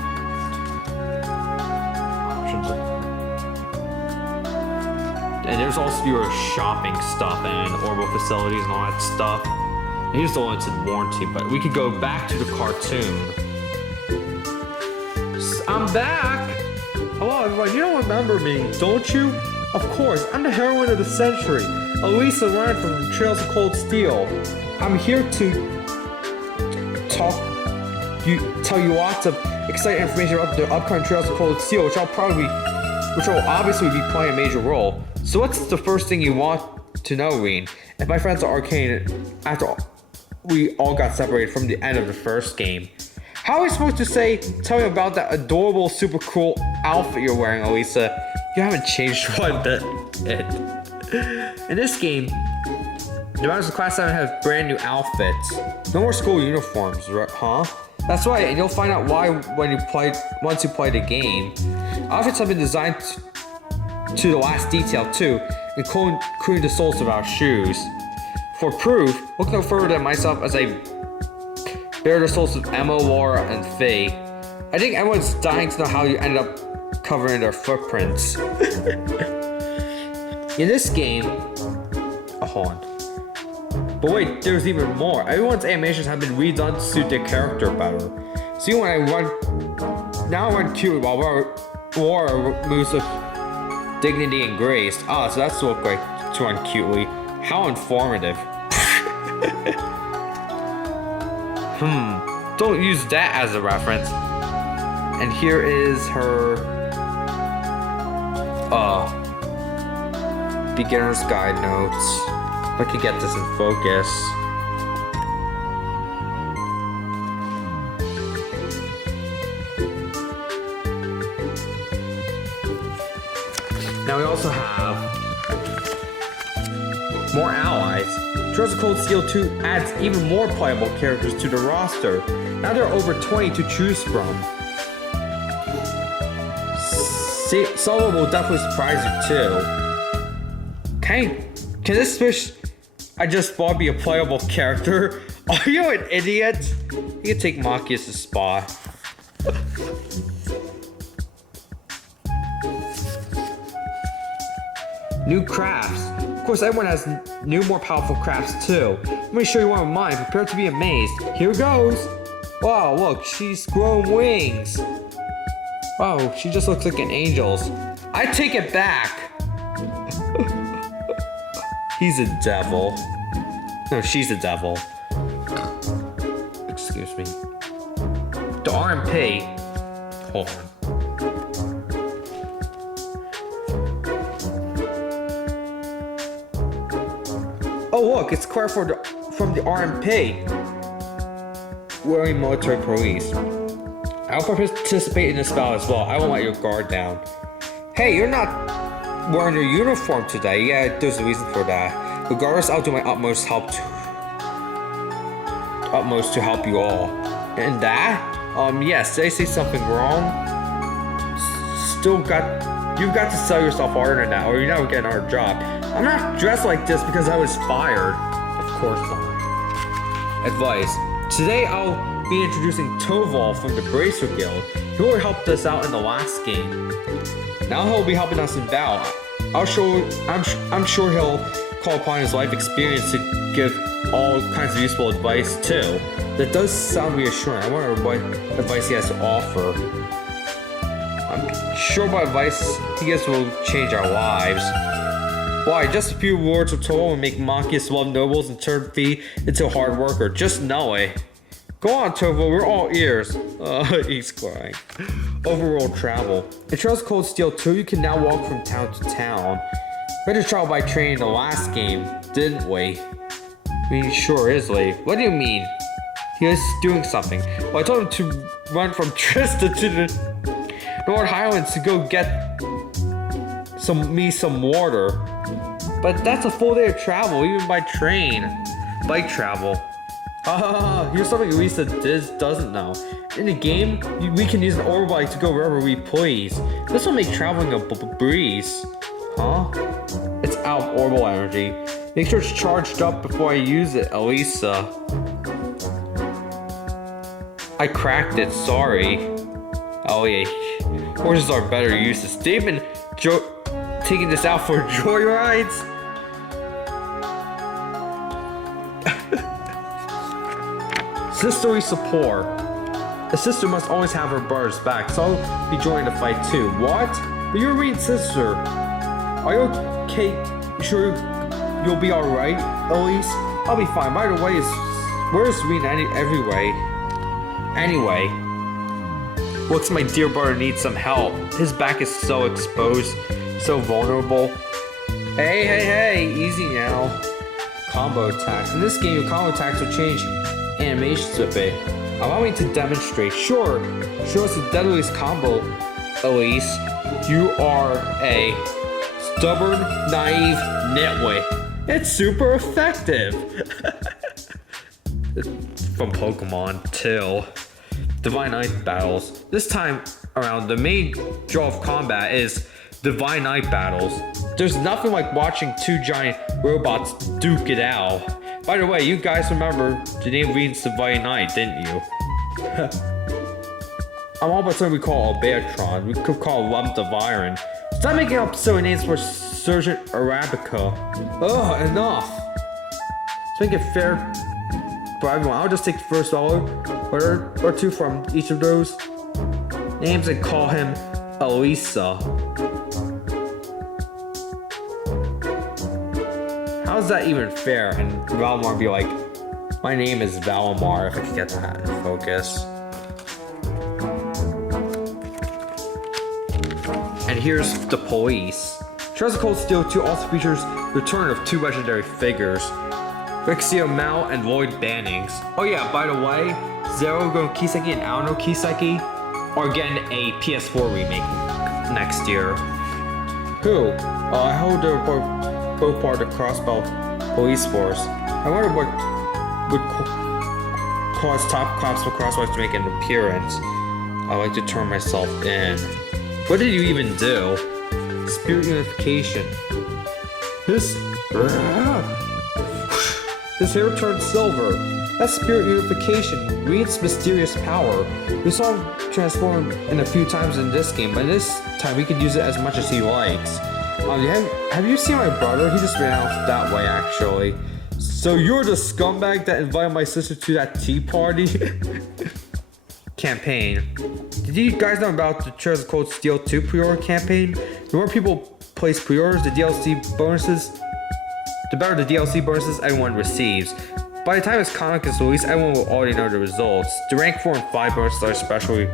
And there's also your shopping stuff and orbital facilities and all that stuff. And here's the limited warranty, but we could go back to the cartoon. I'm back! Hello everyone, you don't remember me, don't you? Of course, I'm the heroine of the century, Elisa Ryan from Trails of Cold Steel. I'm here to tell you lots of exciting information about the upcoming Trails of Cold Steel, which will obviously be playing a major role. So what's the first thing you want to know, Reen? If my friends are arcane after we all got separated from the end of the first game. How are we supposed to say, tell me about that adorable, super cool outfit you're wearing, Elisa? You haven't changed one bit. In this game, the members of Class 7 have brand new outfits. No more school uniforms, huh? That's right, and you'll find out why once you play the game. Outfits have been designed to the last detail too, including the soles of our shoes. For proof, look no further than myself as I bear the souls of Emma, Laura, and Faye. I think everyone's dying to know how you ended up covering their footprints. In this game, hold on. But wait, there's even more. Everyone's animations have been redone to suit their character better. See, when I run Cute while Laura moves with dignity, and grace. Ah, so that's look like to run cutely. How informative. Don't use that as a reference. And here is her beginner's guide notes. I could get this in focus. Now we also have more allies. Trails of Cold Steel 2 adds even more playable characters to the roster. Now there are over 20 to choose from. Solo will definitely surprise you too. Can this fish I just bought be a playable character? Are you an idiot? You can take Machias' spot. New crafts. Of course, everyone has new, more powerful crafts too. Let me show you one of mine. Prepare to be amazed. Here goes. Wow, look, she's grown wings. Wow, she just looks like an angel's. I take it back. He's a devil. No, she's a devil. Excuse me. The RMP. Hold on. Oh look, it's Claire from the RMP. Wearing military police. I'll participate in this battle as well. I won't let your guard down. Hey, you're not wearing your uniform today. Yeah, there's a reason for that. Regardless, I'll do my utmost to help you all. And that? Yes, did I say something wrong? You've got to sell yourself harder than that, or you're not getting our job. I'm not dressed like this because I was fired. Of course not. Advice. Today I'll be introducing Toval from the Bracer Guild. He really helped us out in the last game. Now he'll be helping us in battle. I'm sure he'll call upon his life experience to give all kinds of useful advice too. That does sound reassuring. I wonder what advice he has to offer. I'm sure what advice he gives will change our lives. Why, just a few words of Toval will make Machias love nobles and turn Fee into a hard worker. Just know it. Go on, Toval, we're all ears. He's crying. Overworld travel. In Trails of Cold Steel 2, you can now walk from town to town. We had to travel by train in the last game, didn't we? I mean, sure is late. What do you mean? He was doing something. Well, I told him to run from Trista to the North Highlands to go get some water. But that's a full day of travel, even by train. Bike travel. Here's something Lisa doesn't know. In the game, we can use an overbike to go wherever we please. This will make traveling a breeze. Huh? It's out of orbital energy. Make sure it's charged up before I use it, Elisa. I cracked it, sorry. Oh yeah, horses are better uses. They've been taking this out for joyrides. Sisterly support. A sister must always have her brother's back, so I'll be joining the fight too. What? But you're Reed's sister. Are you okay? Sure you'll be alright, Elise? I'll be fine. By the way, where's Reed Anyway, looks my dear brother needs some help. His back is so exposed, so vulnerable. Hey, easy now. Combo attacks. In this game, your combo attacks will change animations a bit. Allow me to demonstrate. Sure, show us the deadliest combo, Elise. You are a stubborn, naive nitwit. It's super effective. From Pokemon too. Divine Knight battles. This time around, the main draw of combat is Divine Knight battles. There's nothing like watching two giant robots duke it out. By the way, you guys remember the name Reed's Divine Knight, didn't you? I'm all about something we call Albertron. We could call Lump of Iron. Stop making up silly names for Sergeant Arabica. Ugh, enough. To make it fair for everyone, I'll just take the first letter or two from each of those names and call him Elisa. How's that even fair? And Valimar would be like, my name is Valimar, if I could get that in focus. And here's the police. Trails of Cold Steel 2 also features the return of 2 legendary figures, Rixio Mao and Lloyd Bannings. Oh yeah, by the way, Zero Go Kiseki and Aono Kiseki are getting a PS4 remake next year. Who? I heard they're both part of the Crossbow Police Force. I wonder what would cause top cops for Crossbow to make an appearance. I like to turn myself in. What did you even do? Spirit unification. His hair turned silver. That's spirit unification. Reed's mysterious power. We saw him transform in a few times in this game, but this time we could use it as much as he likes. Have you seen my brother? He just ran out that way, actually. So you're the scumbag that invited my sister to that tea party? Campaign. Did you guys know about the Trails of Cold Steel 2 pre-order campaign? The more people place pre-orders, the better the DLC bonuses everyone receives. By the time this comic is released, everyone will already know the results. The rank 4 and 5 bonuses are especially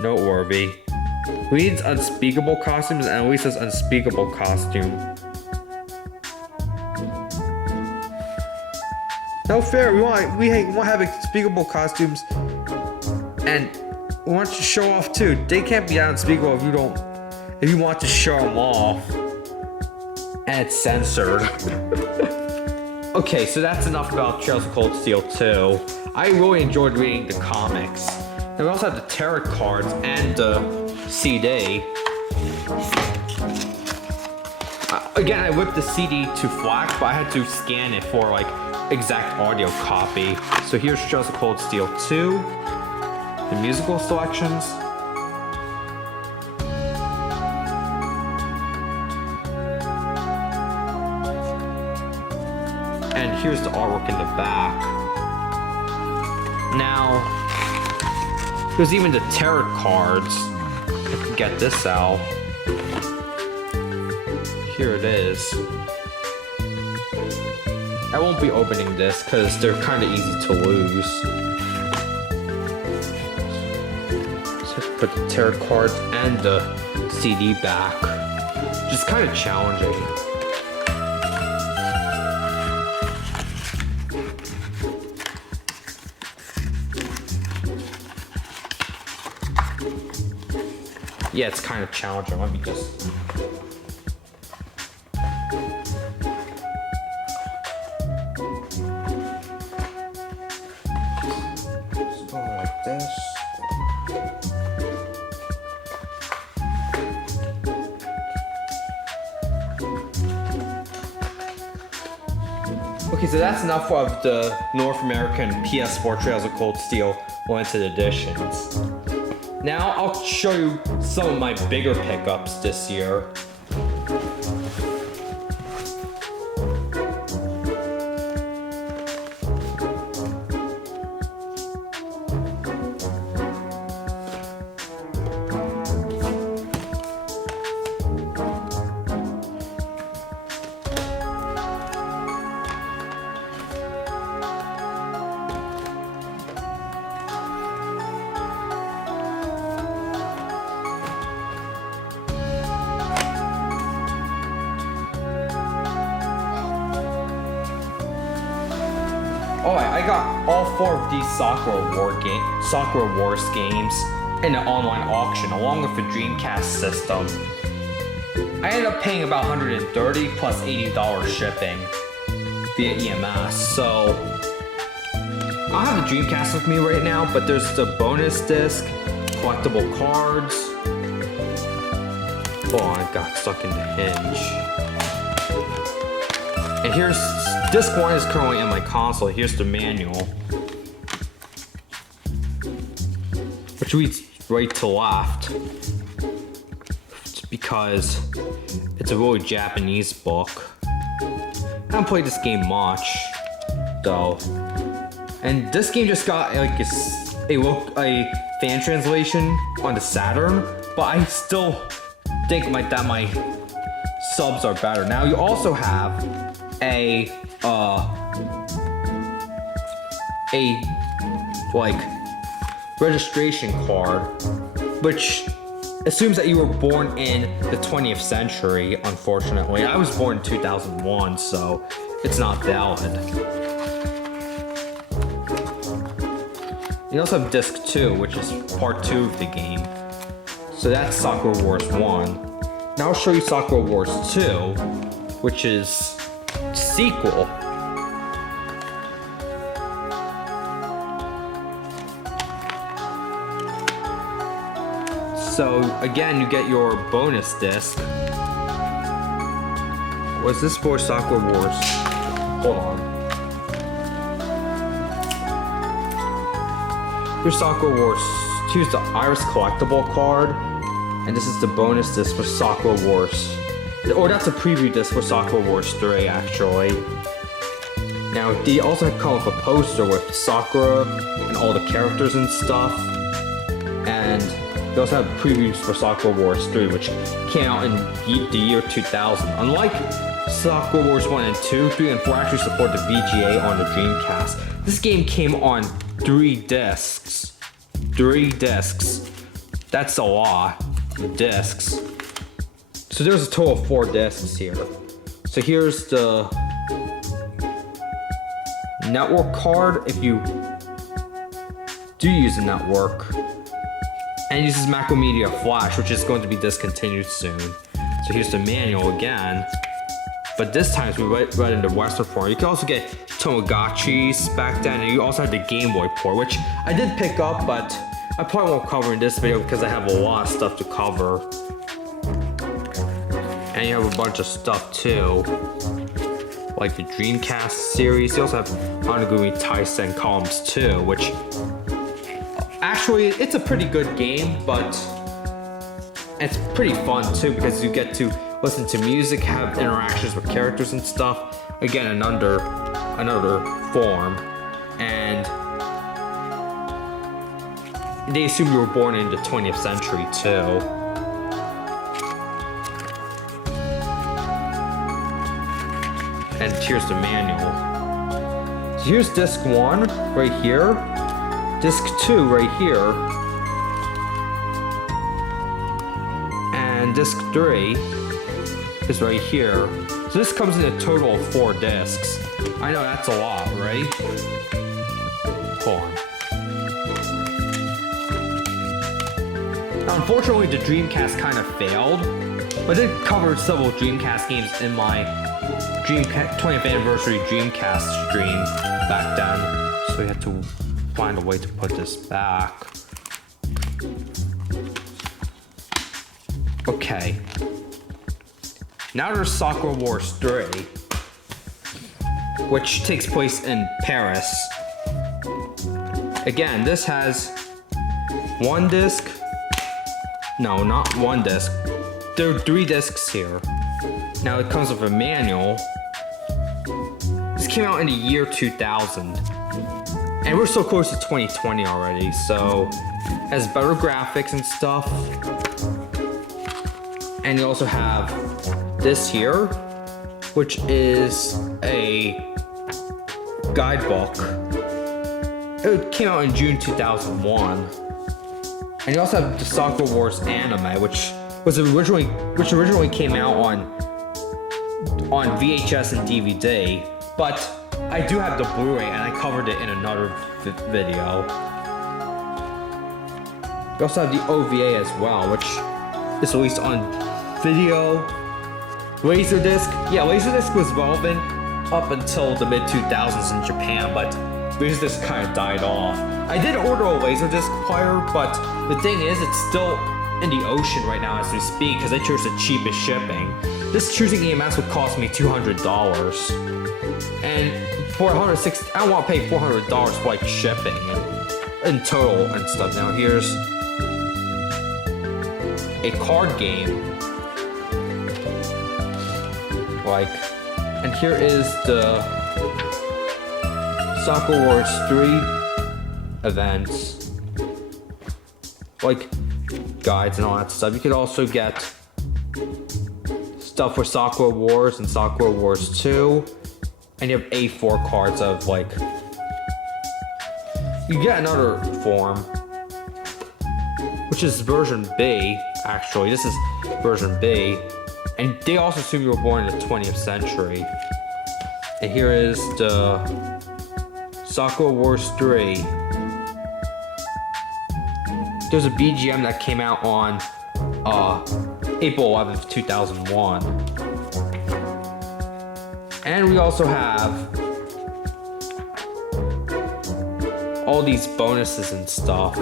noteworthy. Reed's unspeakable costumes and Elisa's unspeakable costume. No fair, we want to have unspeakable costumes, and we want to show off too. They can't be unspeakable if you want to show them off. And it's censored. Okay, so that's enough about Trails of Cold Steel 2. I really enjoyed reading the comics. And we also have the tarot cards and the CD. Again, I whipped the CD to FLAC, but I had to scan it for like exact audio copy. So here's Trails of Cold Steel 2, the musical selections. And here's the artwork in the back. Now, there's even the tarot cards. I can get this out. Here it is. I won't be opening this because they're kind of easy to lose. So I put the tarot cards and the CD back. Just kind of challenging. Yeah, it's kind of challenging. Let me just... go like this. Okay, so that's enough of the North American PS4 Trails of Cold Steel limited editions. Now I'll show you some of my bigger pickups this year. Oh, I got all 4 of these Sakura Wars games in an online auction, along with the Dreamcast system. I ended up paying about $130 plus $80 shipping via EMS. So I have the Dreamcast with me right now, but there's the bonus disc, collectible cards. Oh, I got stuck in the hinge. And here's disc 1 is currently in my console. Here's the manual, which reads right to left. It's because it's a really Japanese book. I haven't played this game much, though. And this game just got like a fan translation on the Saturn, but I still think that my subs are better. Now you also have a like registration card, which assumes that you were born in the 20th century. Unfortunately, I was born in 2001, so it's not valid. You also have disc 2, which is part 2 of the game. So that's Sakura Wars 1. Now I'll show you Sakura Wars 2, which is sequel. So again, you get your bonus disc. Was this for Sakura Wars? Hold on. Here's Sakura Wars. Here's the Iris collectible card, and this is the bonus disc for Sakura Wars. Or that's a preview disc for Sakura Wars 3, actually. Now, they also come with a poster with Sakura and all the characters and stuff. And they also have previews for Sakura Wars 3, which came out in the year 2000. Unlike Sakura Wars 1 and 2, 3 and 4 actually support the VGA on the Dreamcast. This game came on 3 discs. 3 discs. That's a lot of discs. So there's a total of 4 discs here. So here's the network card if you do use a network. And it uses Macromedia Flash, which is going to be discontinued soon. So here's the manual again. But this time we read in the Western form. You can also get Tamagotchis back then, and you also have the Game Boy port, which I did pick up, but I probably won't cover in this video because I have a lot of stuff to cover. And you have a bunch of stuff too, like the Dreamcast series. You also have Onigumi Taisen Columns 2, which actually it's a pretty good game, but it's pretty fun too because you get to listen to music, have interactions with characters and stuff. Again, another form, and they assume you were born in the 20th century too. And here's the manual. So here's disc 1 right here, disc 2 right here, and disc 3 is right here. So this comes in a total of 4 discs. I know that's a lot, right? Hold on. Now, unfortunately, the Dreamcast kind of failed, but I did cover several Dreamcast games in my 20th anniversary Dreamcast stream back then. So we had to find a way to put this back. Okay. Now there's Sakura Wars 3, which takes place in Paris. Again, this has 1 disc. No, not 1 disc. There are 3 discs here. Now it comes with a manual. This came out in the year 2000. And we're so close to 2020 already, so it has better graphics and stuff. And you also have this here, which is a guidebook. It came out in June 2001. And you also have the Sakura Wars anime, which originally came out on VHS and DVD, but I do have the Blu-ray and I covered it in another video. You also have the OVA as well, which is released on video. Laserdisc, yeah, Laserdisc was relevant up until the mid-2000s in Japan, but Laserdisc kind of died off. I did order a Laserdisc player, but the thing is, it's still in the ocean right now as we speak because I chose the cheapest shipping. This choosing EMS would cost me $200, and for $160, I don't want to pay $400 for like shipping and in total and stuff. Now here's a card game. And here is the Sakura Wars 3 events, like guides and all that stuff. You could also get stuff for Sakura Wars and Sakura Wars 2. And you have A4 cards of like... You get another form, which is version B, actually. This is version B. And they also assume you were born in the 20th century. And here is the Sakura Wars 3. There's a BGM that came out on April 11th, 2001. And we also have all these bonuses and stuff.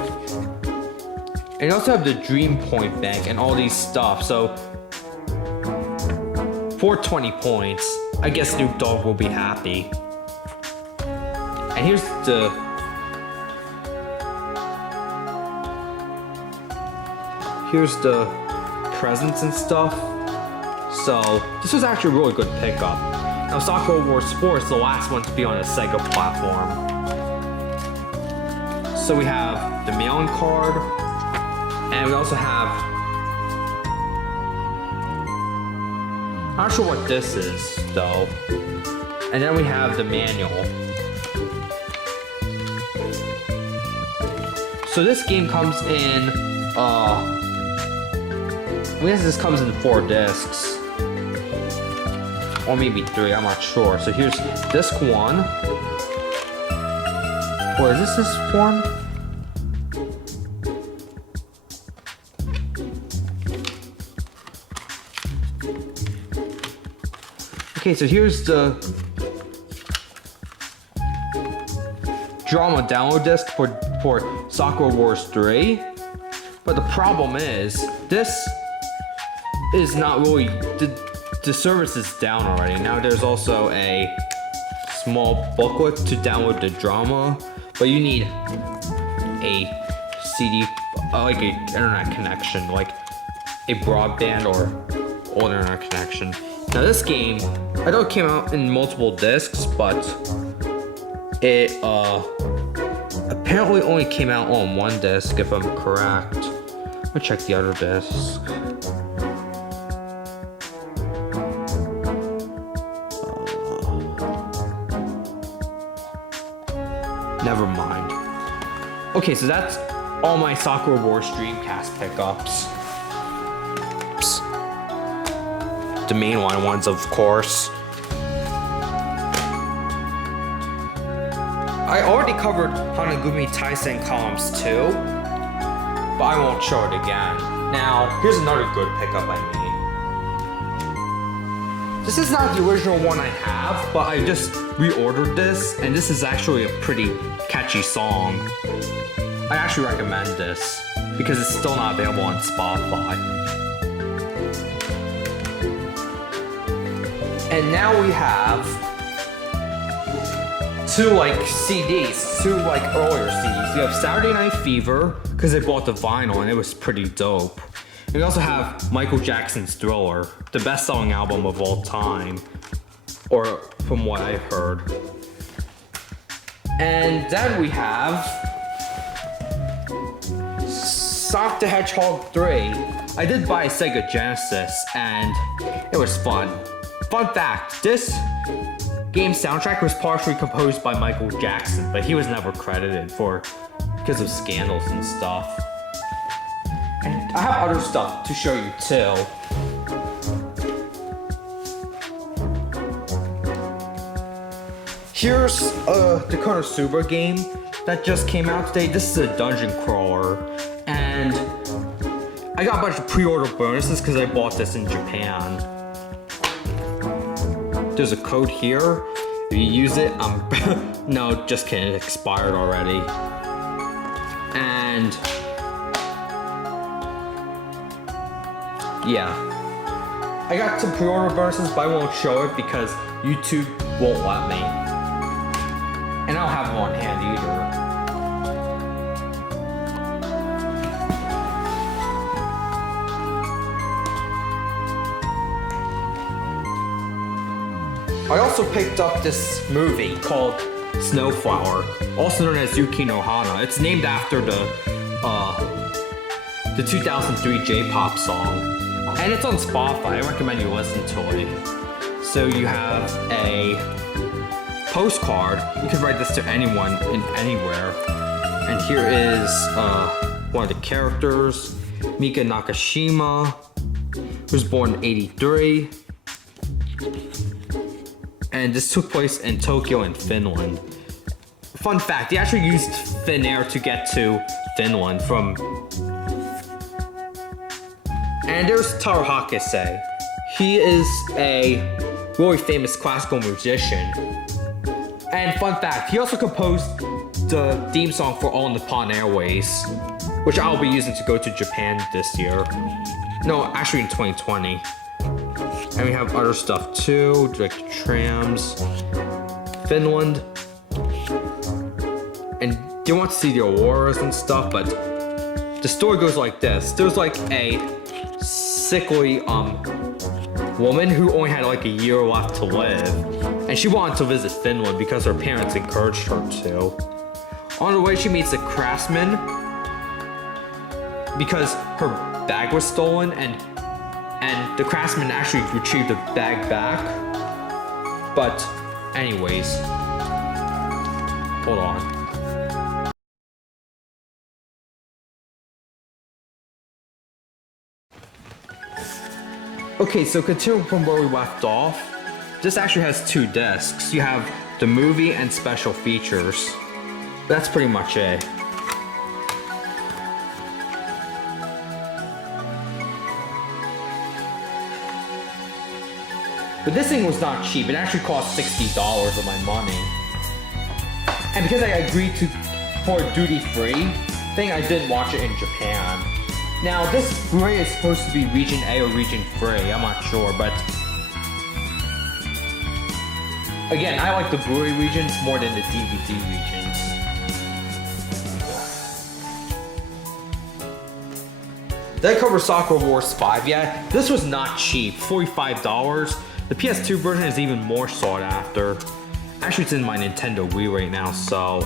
And you also have the Dream Point Bank and all these stuff. So for 20 points, I guess Snoop Dogg will be happy. And here's the presents and stuff. So this was actually a really good pickup. Now Sakura Wars Sports is the last one to be on a Sega platform. So we have the mailing card, and we also have, I'm not sure what this is though. And then we have the manual. So this game comes in, I guess this comes in 4 discs. Or maybe 3, I'm not sure. So here's disc 1. Or is this form? Okay, so here's the drama download disc for Sakura Wars 3. But the problem is, this is not really, the service is down already. Now there's also a small booklet to download the drama, but you need a CD, like a internet connection, like a broadband or old internet connection. Now this game, I know it came out in multiple discs, but it apparently only came out on 1 disc, if I'm correct. Let me check the other disc. Never mind. Okay, so that's all my Sakura Wars Dreamcast pickups. The mainline ones, of course. I already covered Hanagumi Taisen Columns 2, but I won't show it again. Now, here's another good pickup I made. This is not the original one I have, but I just reordered this, and this is actually a pretty catchy song. I actually recommend this, because it's still not available on Spotify. And now we have 2 CDs, 2 earlier CDs. You have Saturday Night Fever, because I bought the vinyl and it was pretty dope. And we also have Michael Jackson's Thriller, the best-selling album of all time, or from what I've heard. And then we have Sonic the Hedgehog 3. I did buy a Sega Genesis and it was fun. Fun fact, this game soundtrack was partially composed by Michael Jackson, but he was never credited because of scandals and stuff. And I have other stuff to show you too. Here's the Konosuba game that just came out today. This is a dungeon crawler, and I got a bunch of pre-order bonuses because I bought this in Japan. There's a code here. If you use it, no, just kidding, it expired already. And yeah, I got some pre-order bonuses, but I won't show it because YouTube won't let me. And I don't have them on hand either. I also picked up this movie called Snowflower, also known as Yuki no Hana. It's named after the 2003 J-pop song. And it's on Spotify. I recommend you listen to it. So you have a postcard. You can write this to anyone in anywhere. And here is one of the characters, Mika Nakashima, who was born in '83. And this took place in Tokyo and Finland. Fun fact, they actually used Finnair to get to Finland from... And there's Taro Hakase. He is a really famous classical musician. And fun fact, he also composed the theme song for All Nippon Airways, which I'll be using to go to Japan this year. No, actually in 2020. And we have other stuff too, like trams, Finland. And you want to see the auroras and stuff, but the story goes like this. There's like a sickly woman who only had like a year left to live, and she wanted to visit Finland because her parents encouraged her to. On the way, she meets a craftsman because her bag was stolen, and the craftsman actually retrieved the bag back. But anyways, hold on. Okay, so continuing from where we left off, this actually has 2 discs. You have the movie and special features. That's pretty much it. But this thing was not cheap. It actually cost $60 of my money. And because I agreed for a duty-free thing, I didn't watch it in Japan. Now, this Blu-ray is supposed to be region A or region 3, I'm not sure, but... Again, I like the Blu-ray regions more than the DVD regions. Did I cover Sakura Wars 5 yet? This was not cheap, $45. The PS2 version is even more sought after. Actually, it's in my Nintendo Wii right now, so...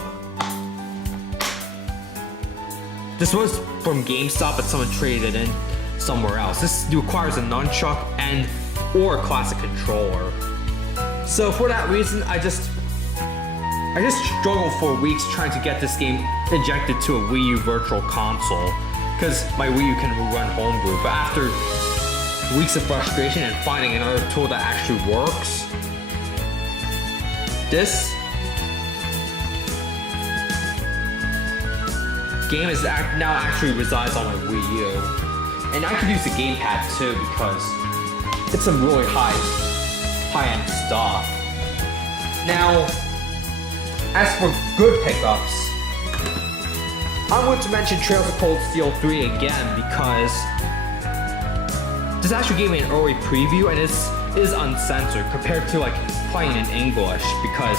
This was from GameStop, but someone traded it in somewhere else. This requires a nunchuck or a classic controller. So for that reason, I just struggled for weeks trying to get this game injected to a Wii U Virtual Console, because my Wii U can run homebrew. But after weeks of frustration and finding another tool that actually works, this game is now actually resides on my Wii U, and I could use the gamepad too because it's some really high-end stuff. Now, as for good pickups, I'm going to mention Trails of Cold Steel 3 again because this actually gave me an early preview and it is uncensored compared to like playing in English because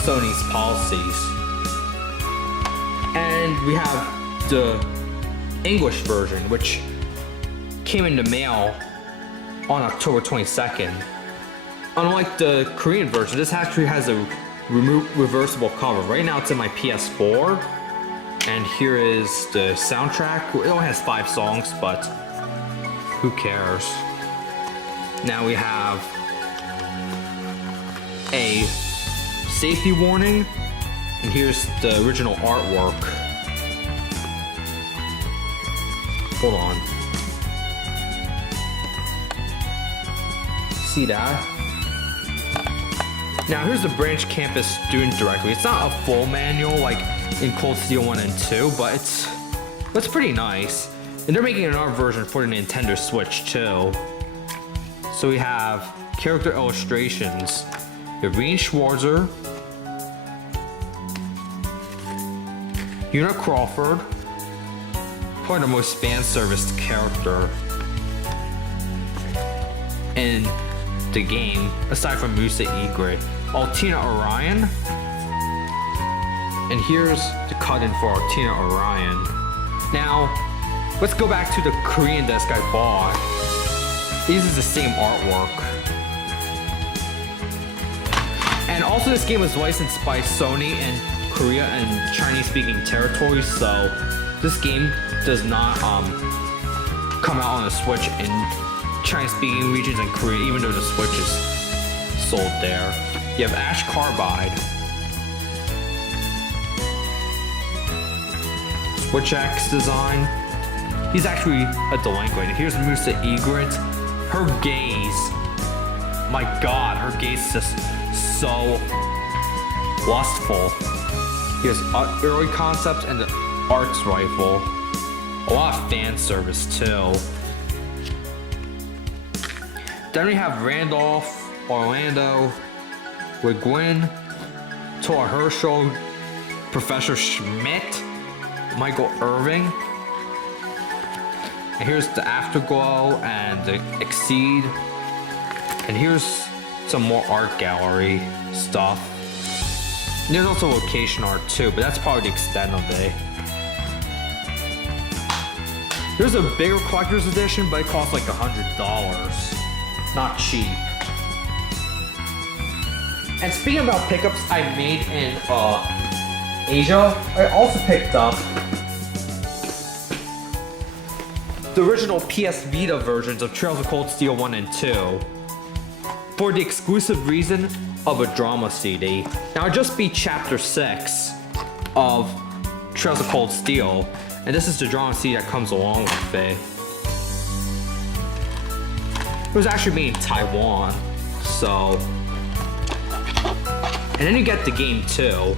Sony's policies. And we have the English version, which came in the mail on October 22nd. Unlike the Korean version, this actually has a reversible cover. Right now it's in my PS4, and here is the soundtrack. It only has 5 songs, but who cares? Now we have a safety warning. And here's the original artwork. Hold on. See that? Now here's the branch campus student directory. It's not a full manual like in Cold Steel 1 and 2, but it's pretty nice. And they're making another version for the Nintendo Switch too. So we have character illustrations. Irene Schwarzer, Una Crawford, probably the most fan-serviced character in the game, aside from Musa Igre. Altina Orion, and here's the cut-in for Altina Orion. Now, let's go back to the Korean disc I bought. This is the same artwork. And also this game was licensed by Sony in Korea and Chinese-speaking territories, so this game does not come out on the Switch in Chinese-speaking regions and Korea, even though the Switch is sold there. You have Ash Carbide, Switch X design. He's actually a delinquent. Here's Musa Egret. Her gaze, my god, her gaze is just so lustful. Here's early concepts and the arts rifle. A lot of fan service too. Then we have Randolph, Orlando, Wigwin, Tor Herschel, Professor Schmidt, Michael Irving. And here's the Afterglow and the Exceed. And here's some more art gallery stuff. And there's also location art too, but that's probably the extent of it. There's a bigger collector's edition, but it costs like $100. Not cheap. And speaking about pickups I made in Asia, I also picked up the original PS Vita versions of Trails of Cold Steel 1 and 2 for the exclusive reason of a drama CD. Now, it'll just be Chapter 6 of Trails of Cold Steel, and this is the drama CD that comes along with it. It was actually made in Taiwan, so... And then you get the game too,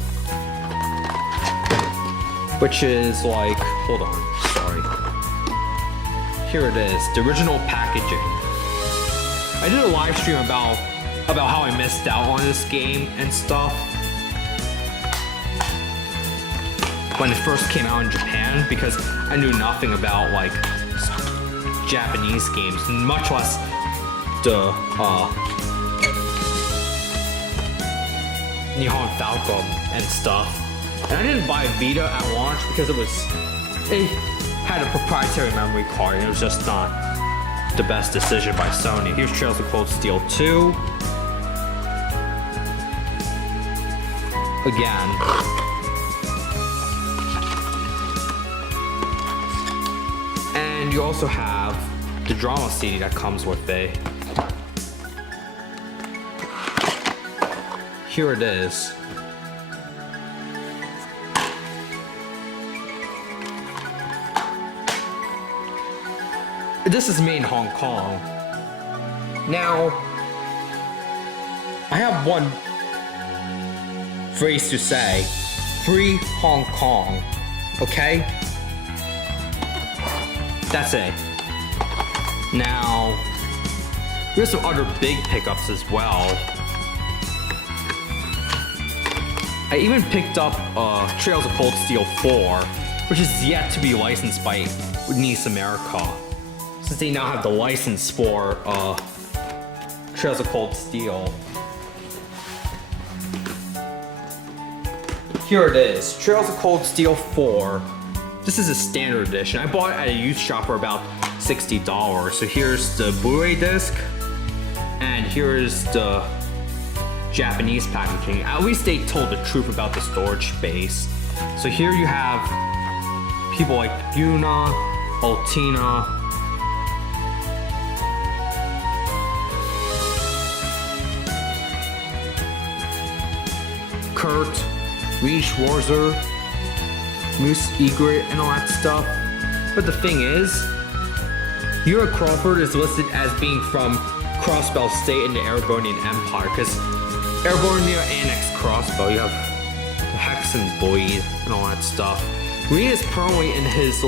which is like, hold on, sorry. Here it is, the original packaging. I did a live stream about how I missed out on this game and stuff when it first came out in Japan, because I knew nothing about like Japanese games, much less the Nihon Falcom and stuff. And I didn't buy Vita at launch because it had a proprietary memory card and it was just not the best decision by Sony. Here's Trails of Cold Steel 2. Again. And you also have the drama CD that comes with it. Here it is. This is made in Hong Kong. Now, I have one phrase to say. Free Hong Kong. Okay? That's it. Now, there's some other big pickups as well. I even picked up Trails of Cold Steel 4, which is yet to be licensed by NIS America, since they now have the license for Trails of Cold Steel. Here it is, Trails of Cold Steel 4. This is a standard edition. I bought it at a used shop for about $60. So here's the Blu-ray disc, and here's the Japanese packaging. At least they told the truth about the storage space. So here you have people like Yuna, Altina, Kurt, Reed Schwarzer, Moose Egret, and all that stuff. But the thing is, Yura Crawford is listed as being from Crossbow State in the Erebonian Empire, because Erebonia annexed Crossbow. You have Hex and Bleed and all that stuff. Reed is permanently in his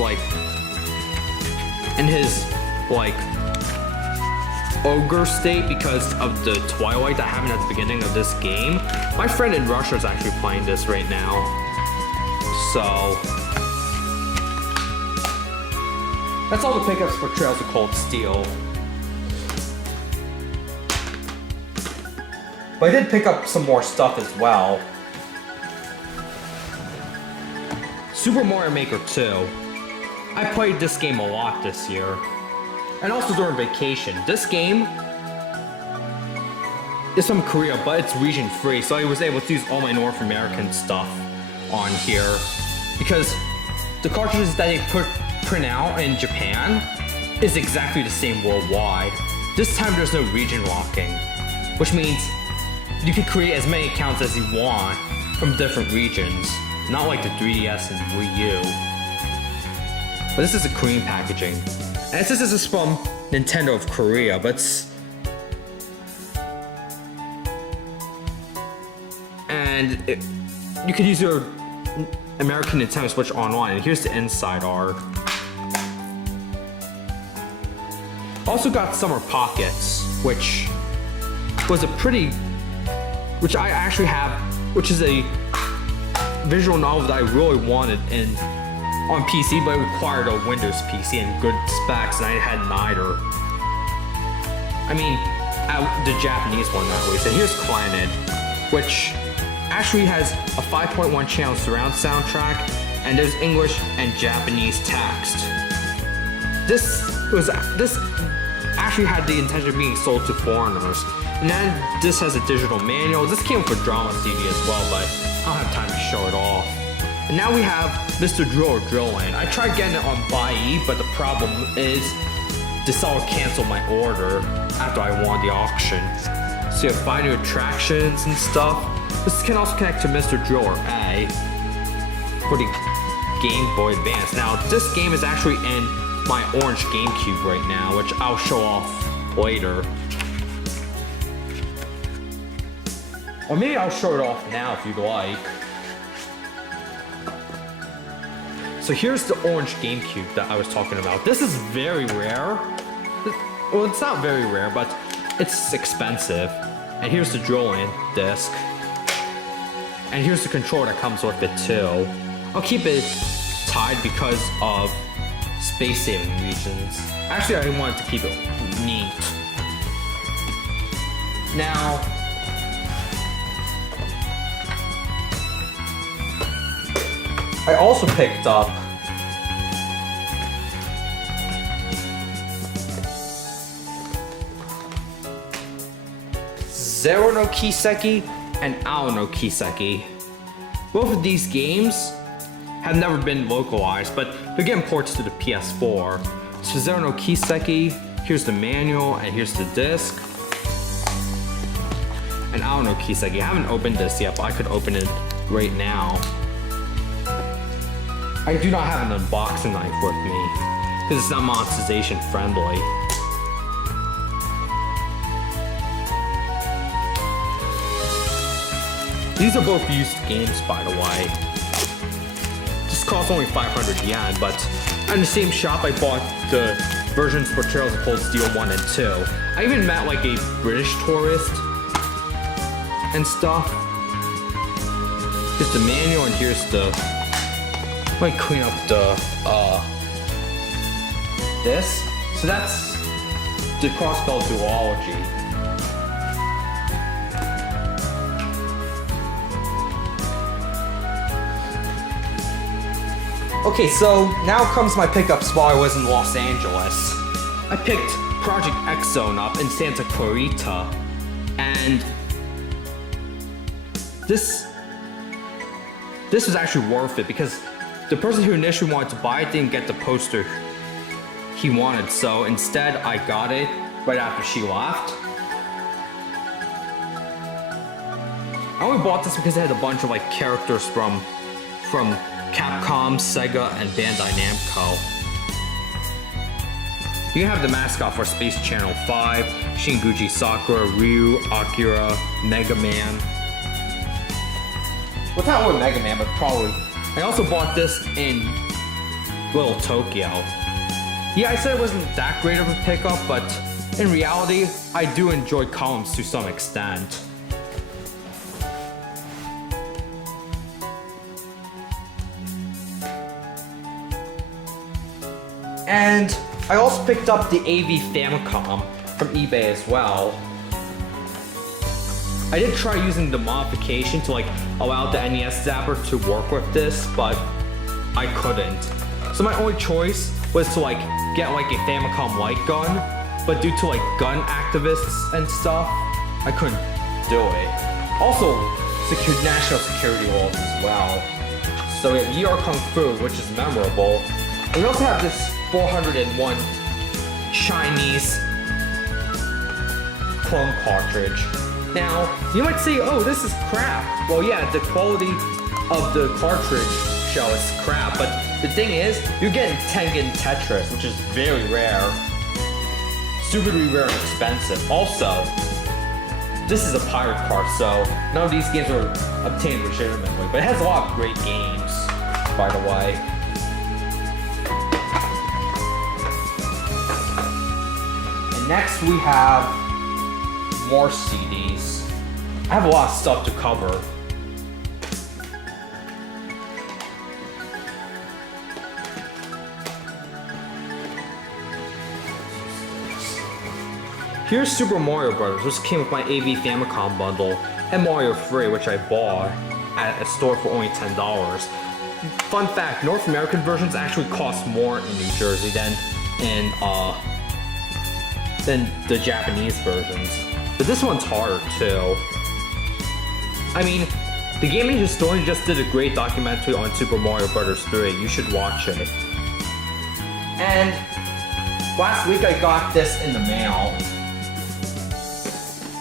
ogre state because of the Twilight that happened at the beginning of this game. My friend in Russia is actually playing this right now. So that's all the pickups for Trails of Cold Steel. But I did pick up some more stuff as well. Super Mario Maker 2. I played this game a lot this year. And also during vacation. This game is from Korea, but it's region free, so I was able to use all my North American stuff on here. Because the cartridges that they print out in Japan is exactly the same worldwide. This time there's no region locking, which means you can create as many accounts as you want from different regions, not like the 3DS and Wii U. But this is a Korean packaging. And it says this is from Nintendo of Korea, but you could use your American Nintendo Switch online, and here's the inside art. Also got Summer Pockets, which was which I actually have, which is a visual novel that I really wanted on PC, but it required a Windows PC and good specs, and I had neither. I mean, the Japanese one at least. And here's Clannad, which actually has a 5.1 channel surround soundtrack, and there's English and Japanese text. This actually had the intention of being sold to foreigners. And then this has a digital manual. This came with a drama CD as well, but I don't have time to show it off. And now we have Mr. Drill or Drill Land. I tried getting it on Buy, but the problem is the seller canceled my order after I won the auction. So you have 5 new attractions and stuff. This can also connect to Mr. Driller A for the Game Boy Advance. Now, this game is actually in my orange GameCube right now, which I'll show off later. Or maybe I'll show it off now if you'd like. So here's the orange GameCube that I was talking about. This is very rare. Well, it's not very rare, but it's expensive. And here's the drilling disc. And here's the controller that comes with it too. I'll keep it tied because of space saving reasons. Actually, I wanted to keep it neat. Now, I also picked up Zero no Kiseki and Ao no Kiseki. Both of these games have never been localized, but they're getting ports to the PS4. So Zero no Kiseki, here's the manual and here's the disc. And Ao no Kiseki, I haven't opened this yet, but I could open it right now. I do not have an unboxing knife with me, because it's not monetization friendly. These are both used games, by the way. This costs only 500 yen, but in the same shop I bought the versions for Trails of Cold Steel 1 and 2. I even met like a British tourist and stuff. Here's the manual and here's the... Let me clean up this. So that's the Crossbell duology. Okay, so now comes my pickups while I was in Los Angeles. I picked Project X Zone up in Santa Clarita, and this was actually worth it because the person who initially wanted to buy it didn't get the poster he wanted, so instead I got it right after she left. I only bought this because it had a bunch of like characters from Capcom, Sega, and Bandai Namco. You can have the mascot for Space Channel 5, Shinguji Sakura, Ryu, Akira, Mega Man. Well, not really Mega Man, but probably. I also bought this in Little Tokyo. Yeah, I said it wasn't that great of a pickup, but in reality, I do enjoy columns to some extent. And I also picked up the AV Famicom from eBay as well. I did try using the modification to like allow the NES zapper to work with this, but I couldn't. So my only choice was to like get like a Famicom light gun, but due to like gun activists and stuff, I couldn't do it. Also, national security laws as well. So we have ER Kung Fu, which is memorable. And we also have this 401 Chinese clone cartridge. Now, you might say, oh, this is crap. Well, yeah, the quality of the cartridge shell is crap, but the thing is, you're getting Tengen Tetris, which is very rare. Stupidly rare and expensive. Also, this is a pirate card, so none of these games were obtained legitimately, but it has a lot of great games, by the way. And next we have more CDs. I have a lot of stuff to cover. Here's Super Mario Bros., which came with my AV Famicom bundle, and Mario 3, which I bought at a store for only $10. Fun fact, North American versions actually cost more in New Jersey than the Japanese versions. But this one's harder too. I mean, the gaming historian just did a great documentary on Super Mario Bros. 3. You should watch it. And last week I got this in the mail.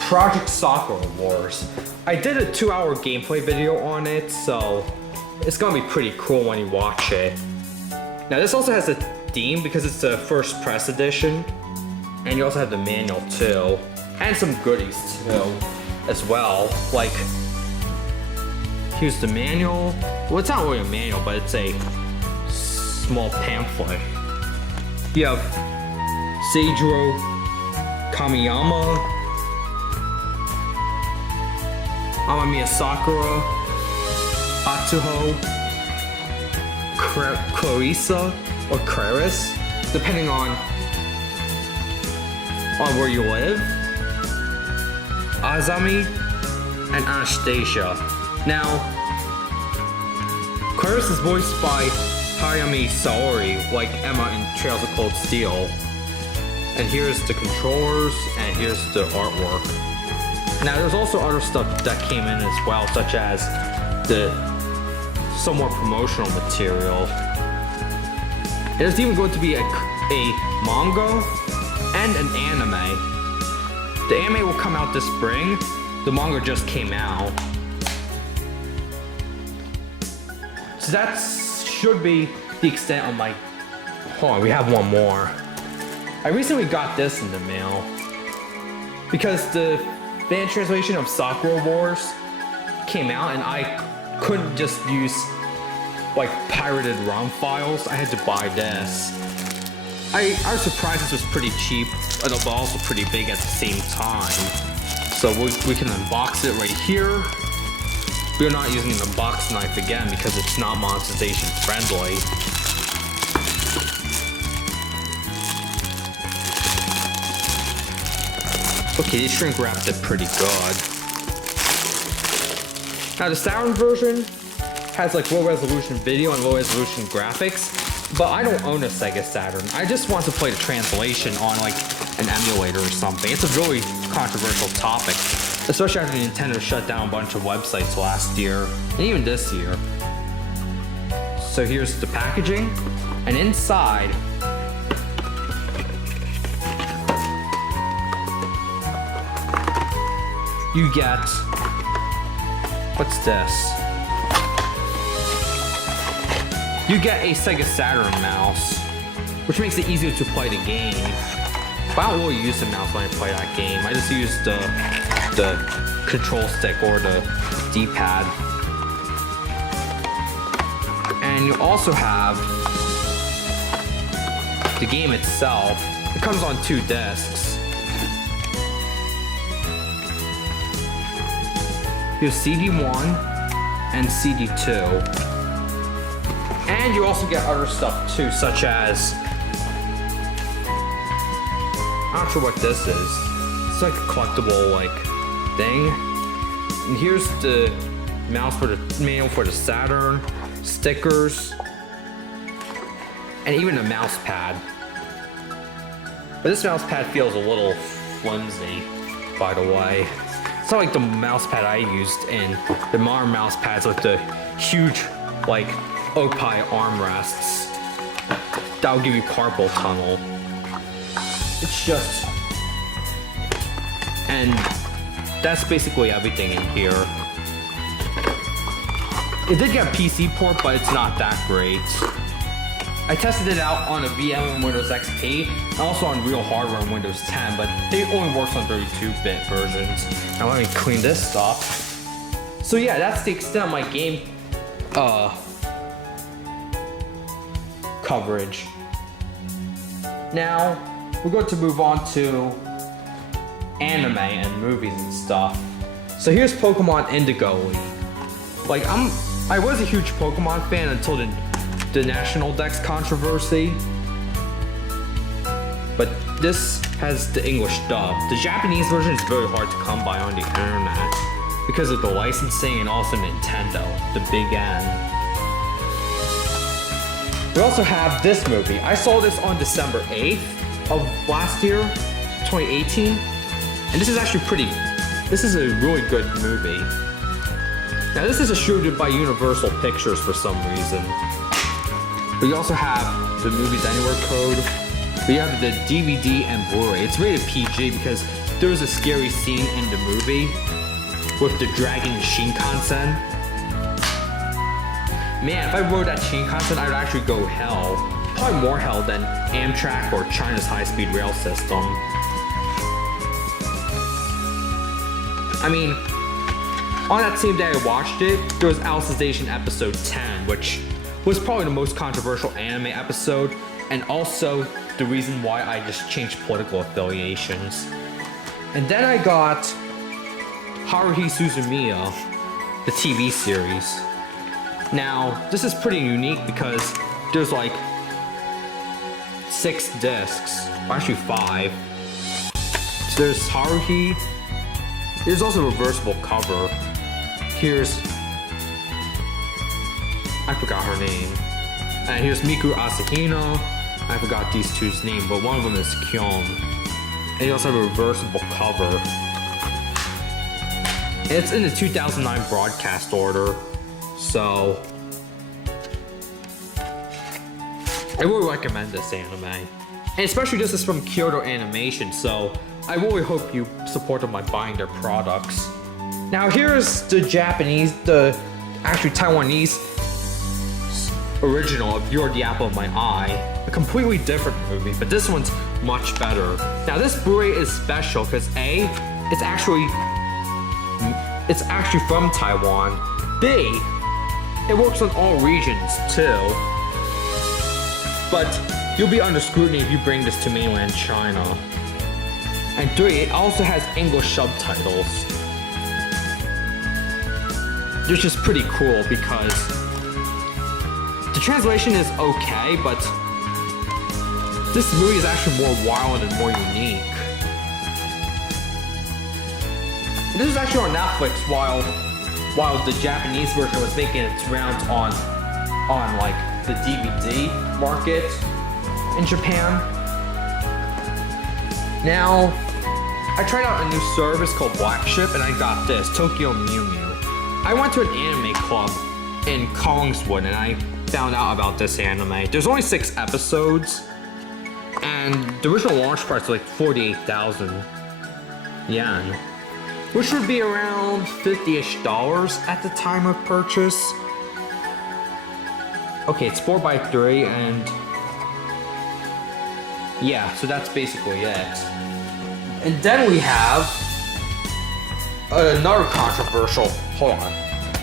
Project Sakura Wars. I did a 2-hour gameplay video on it, so it's gonna be pretty cool when you watch it. Now this also has a theme because it's the first press edition, and you also have the manual too, and some goodies too, as well. Like, here's the manual. Well, it's not really a manual, but it's a small pamphlet. You have Seijiro Kamiyama, Amamiya Sakura, Atsuho, Clarissa, or Claris, depending on where you live, Azami, and Anastasia. Now, Claris is voiced by Hayami Saori, like Emma in Trails of Cold Steel. And here's the controllers, and here's the artwork. Now, there's also other stuff that came in as well, such as some more promotional material. There's even going to be a manga and an anime. The anime will come out this spring. The manga just came out. So that should be the extent of my... Hold on, we have one more. I recently got this in the mail because the fan translation of Sakura Wars came out and I couldn't just use like pirated ROM files. I had to buy this. I was surprised this was pretty cheap, but also pretty big at the same time. So we can unbox it right here. We're not using the box knife again because it's not monetization friendly. Okay, they shrink wrapped it pretty good. Now the Saturn version has like low resolution video and low resolution graphics, but I don't own a Sega Saturn. I just want to play the translation on like an emulator or something. It's a really controversial topic, especially after Nintendo shut down a bunch of websites last year and even this year. So here's the packaging, and inside you get, what's this? You get a Sega Saturn mouse, which makes it easier to play the game. But I don't really use the mouse when I play that game. I just use the control stick or the D-pad. And you also have the game itself. It comes on 2 discs. Here's CD1 and CD2. And you also get other stuff too, such as, I'm not sure what this is. It's like a collectible like thing. And here's the mouse for the manual for the Saturn, stickers, and even a mouse pad. But this mouse pad feels a little flimsy, by the way. It's not like the mouse pad I used in the modern mouse pads with the huge, like, oak pie armrests. That'll give you carpal tunnel. It's just, and that's basically everything in here. It did get a PC port, but it's not that great. I tested it out on a VM in Windows XP, and also on real hardware in Windows 10, but it only works on 32-bit versions. Now let me clean this stuff. So yeah, that's the extent of my game coverage. Now, we're going to move on to anime and movies and stuff. So here's Pokemon Indigo League. Like, I was a huge Pokemon fan until the National Dex controversy. But this has the English dub. The Japanese version is very hard to come by on the internet because of the licensing and also Nintendo, the big N. We also have this movie. I saw this on December 8th of last year, 2018. And this is actually this is a really good movie. Now this is a shooted by Universal Pictures for some reason. But you also have the Movies Anywhere code. We have the DVD and Blu-ray. It's rated PG because there was a scary scene in the movie with the Dragon Shinkansen. Man, if I rode that Shinkansen, I'd actually go hell. Probably more hell than Amtrak or China's high-speed rail system. I mean, on that same day I watched it, there was Alicization episode 10, which was probably the most controversial anime episode, and also the reason why I just changed political affiliations. And then I got Haruhi Suzumiya, the TV series. Now, this is pretty unique because there's like 6 discs, or actually 5. So there's Haruhi. There's also a reversible cover. Here's, I forgot her name. And here's Miku Asahino. I forgot these two's name, but one of them is Kyon. And you also have a reversible cover. And it's in the 2009 broadcast order. So, I really recommend this anime. And especially this is from Kyoto Animation, so I really hope you support them by buying their products. Now here's the actually Taiwanese original of You're the Apple of My Eye. A completely different movie, but this one's much better. Now this Blu-ray is special because A, it's actually from Taiwan. B, it works on all regions too. But you'll be under scrutiny if you bring this to mainland China. And 3, it also has English subtitles. Which is pretty cool because the translation is okay, but this movie is actually more wild and more unique. And this is actually on Netflix while the Japanese version was making its rounds on like the DVD market in Japan. Now, I tried out a new service called Black Ship and I got this, Tokyo Mew Mew. I went to an anime club in Collingswood and I found out about this anime. There's only 6 episodes and the original launch price was like 48,000 yen, which would be around $50-ish at the time of purchase. Okay, it's 4x3 and yeah, so that's basically it. And then we have another controversial,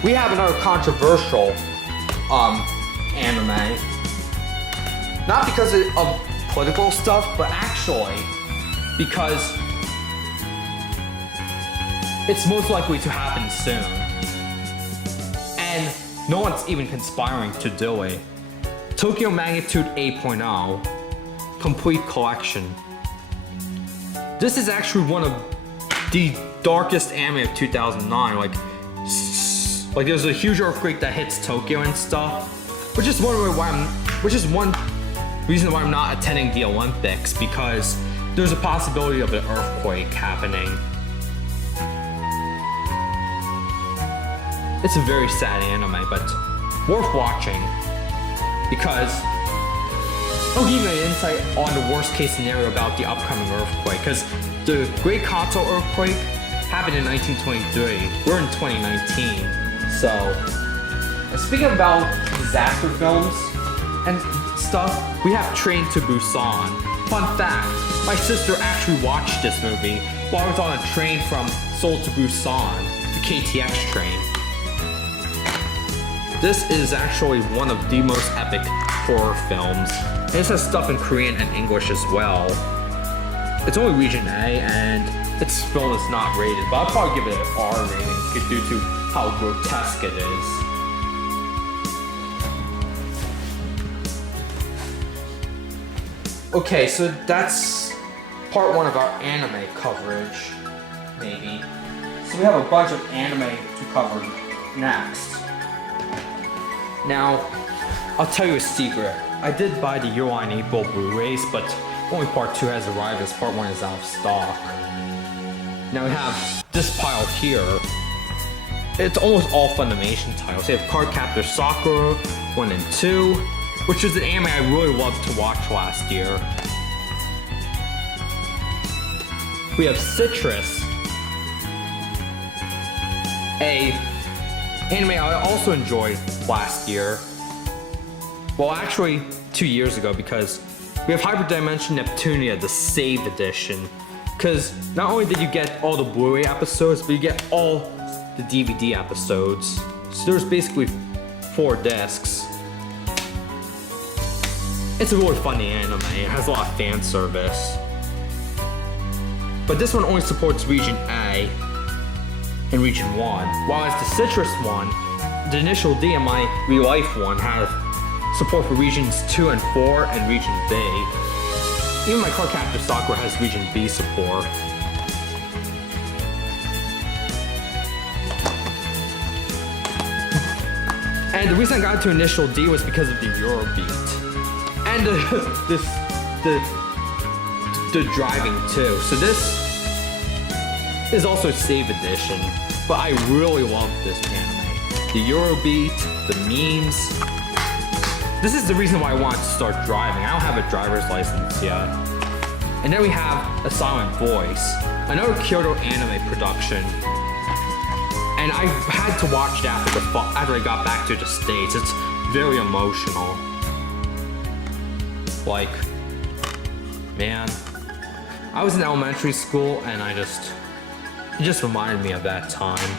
we have another controversial anime. Not because of political stuff, but actually because it's most likely to happen soon. And no one's even conspiring to do it. Tokyo Magnitude 8.0 Complete Collection. This is actually one of the darkest anime of 2009. Like there's a huge earthquake that hits Tokyo and stuff, which is one reason why I'm not attending the Olympics, because there's a possibility of an earthquake happening. It's a very sad anime, but worth watching because I'll give you an insight on the worst case scenario about the upcoming earthquake, because the Great Kanto earthquake happened in 1923. We're in 2019, so speaking about disaster films and stuff, we have Train to Busan. Fun fact, my sister actually watched this movie while I was on a train from Seoul to Busan, the KTX train. This is actually one of the most epic horror films. And this has stuff in Korean and English as well. It's only region A and its film is not rated, but I'll probably give it an R rating due to how grotesque it is. Okay, so that's part one of our anime coverage, maybe. So we have a bunch of anime to cover next. Now, I'll tell you a secret. I did buy the Year One April Blu-rays, but only part 2 has arrived as part 1 is out of stock. Now we have this pile here. It's almost all Funimation titles. We have Cardcaptor Sakura 1 and 2, which is an anime I really loved to watch last year. We have Citrus, a anime I also enjoyed last year. Well, actually 2 years ago, because we have Hyperdimension Neptunia, the saved edition. Because not only did you get all the Blu-ray episodes, but you get all the DVD episodes. So there's basically 4 discs. It's a really funny anime. It has a lot of fan service. But this one only supports Region A and Region 1. While as the Citrus one, the Initial D and my Real Life one have support for Regions 2 and 4 and Region B. Even my Cardcaptor Sakura has Region B support. And the reason I got to Initial D was because of the Eurobeat. And the driving too. So this is also a save edition, but I really love this anime. The Eurobeat, the memes. This is the reason why I wanted to start driving. I don't have a driver's license yet. And then we have A Silent Voice, another Kyoto anime production. And I had to watch it after I got back to the States. It's very emotional. Like, man, I was in elementary school and it just reminded me of that time.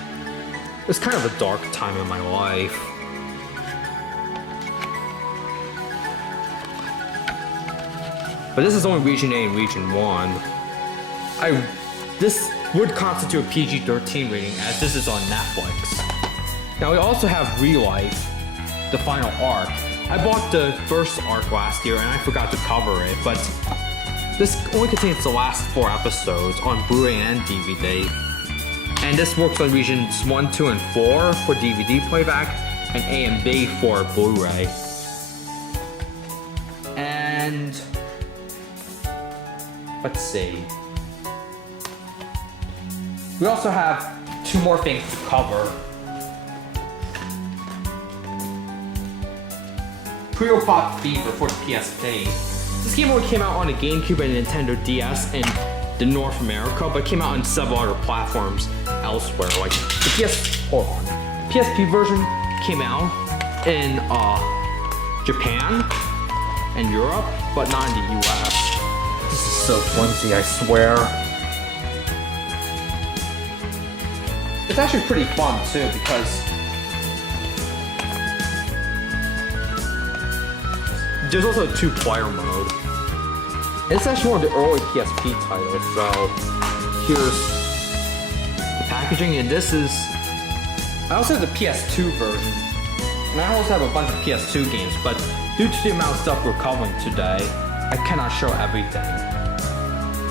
It was kind of a dark time in my life. But this is only Region A and Region 1. This would constitute a PG-13 rating as this is on Netflix. Now we also have Real Life, the final arc. I bought the first arc last year and I forgot to cover it, but this only contains the last 4 episodes on Blu-ray and DVD. And this works on Regions 1, 2, and 4 for DVD playback, and A and B for Blu-ray. And let's see. We also have 2 more things to cover. Puyo Pop Fever for the PSP. This game only came out on the GameCube and Nintendo DS in the North America, but came out on several other platforms elsewhere. Like the PSP version came out in Japan and Europe, but not in the US. This is so flimsy, I swear. It's actually pretty fun too, because there's also a 2-player mode. It's actually one of the early PSP titles, so here's the packaging, and this is... I also have the PS2 version, and I also have a bunch of PS2 games, but due to the amount of stuff we're covering today, I cannot show everything.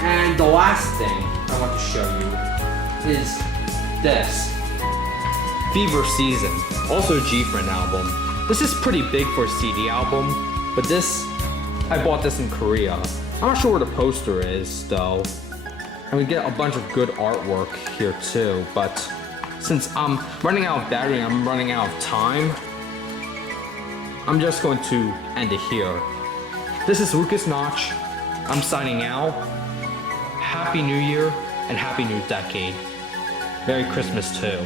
And the last thing I want to show you is this. Fever Season, also a G-Friend album. This is pretty big for a CD album, but I bought this in Korea. I'm not sure where the poster is though. And we get a bunch of good artwork here too, but since I'm running out of battery and I'm running out of time, I'm just going to end it here. This is Lucas Notch. I'm signing out. Happy New Year and Happy New Decade. Merry Christmas too.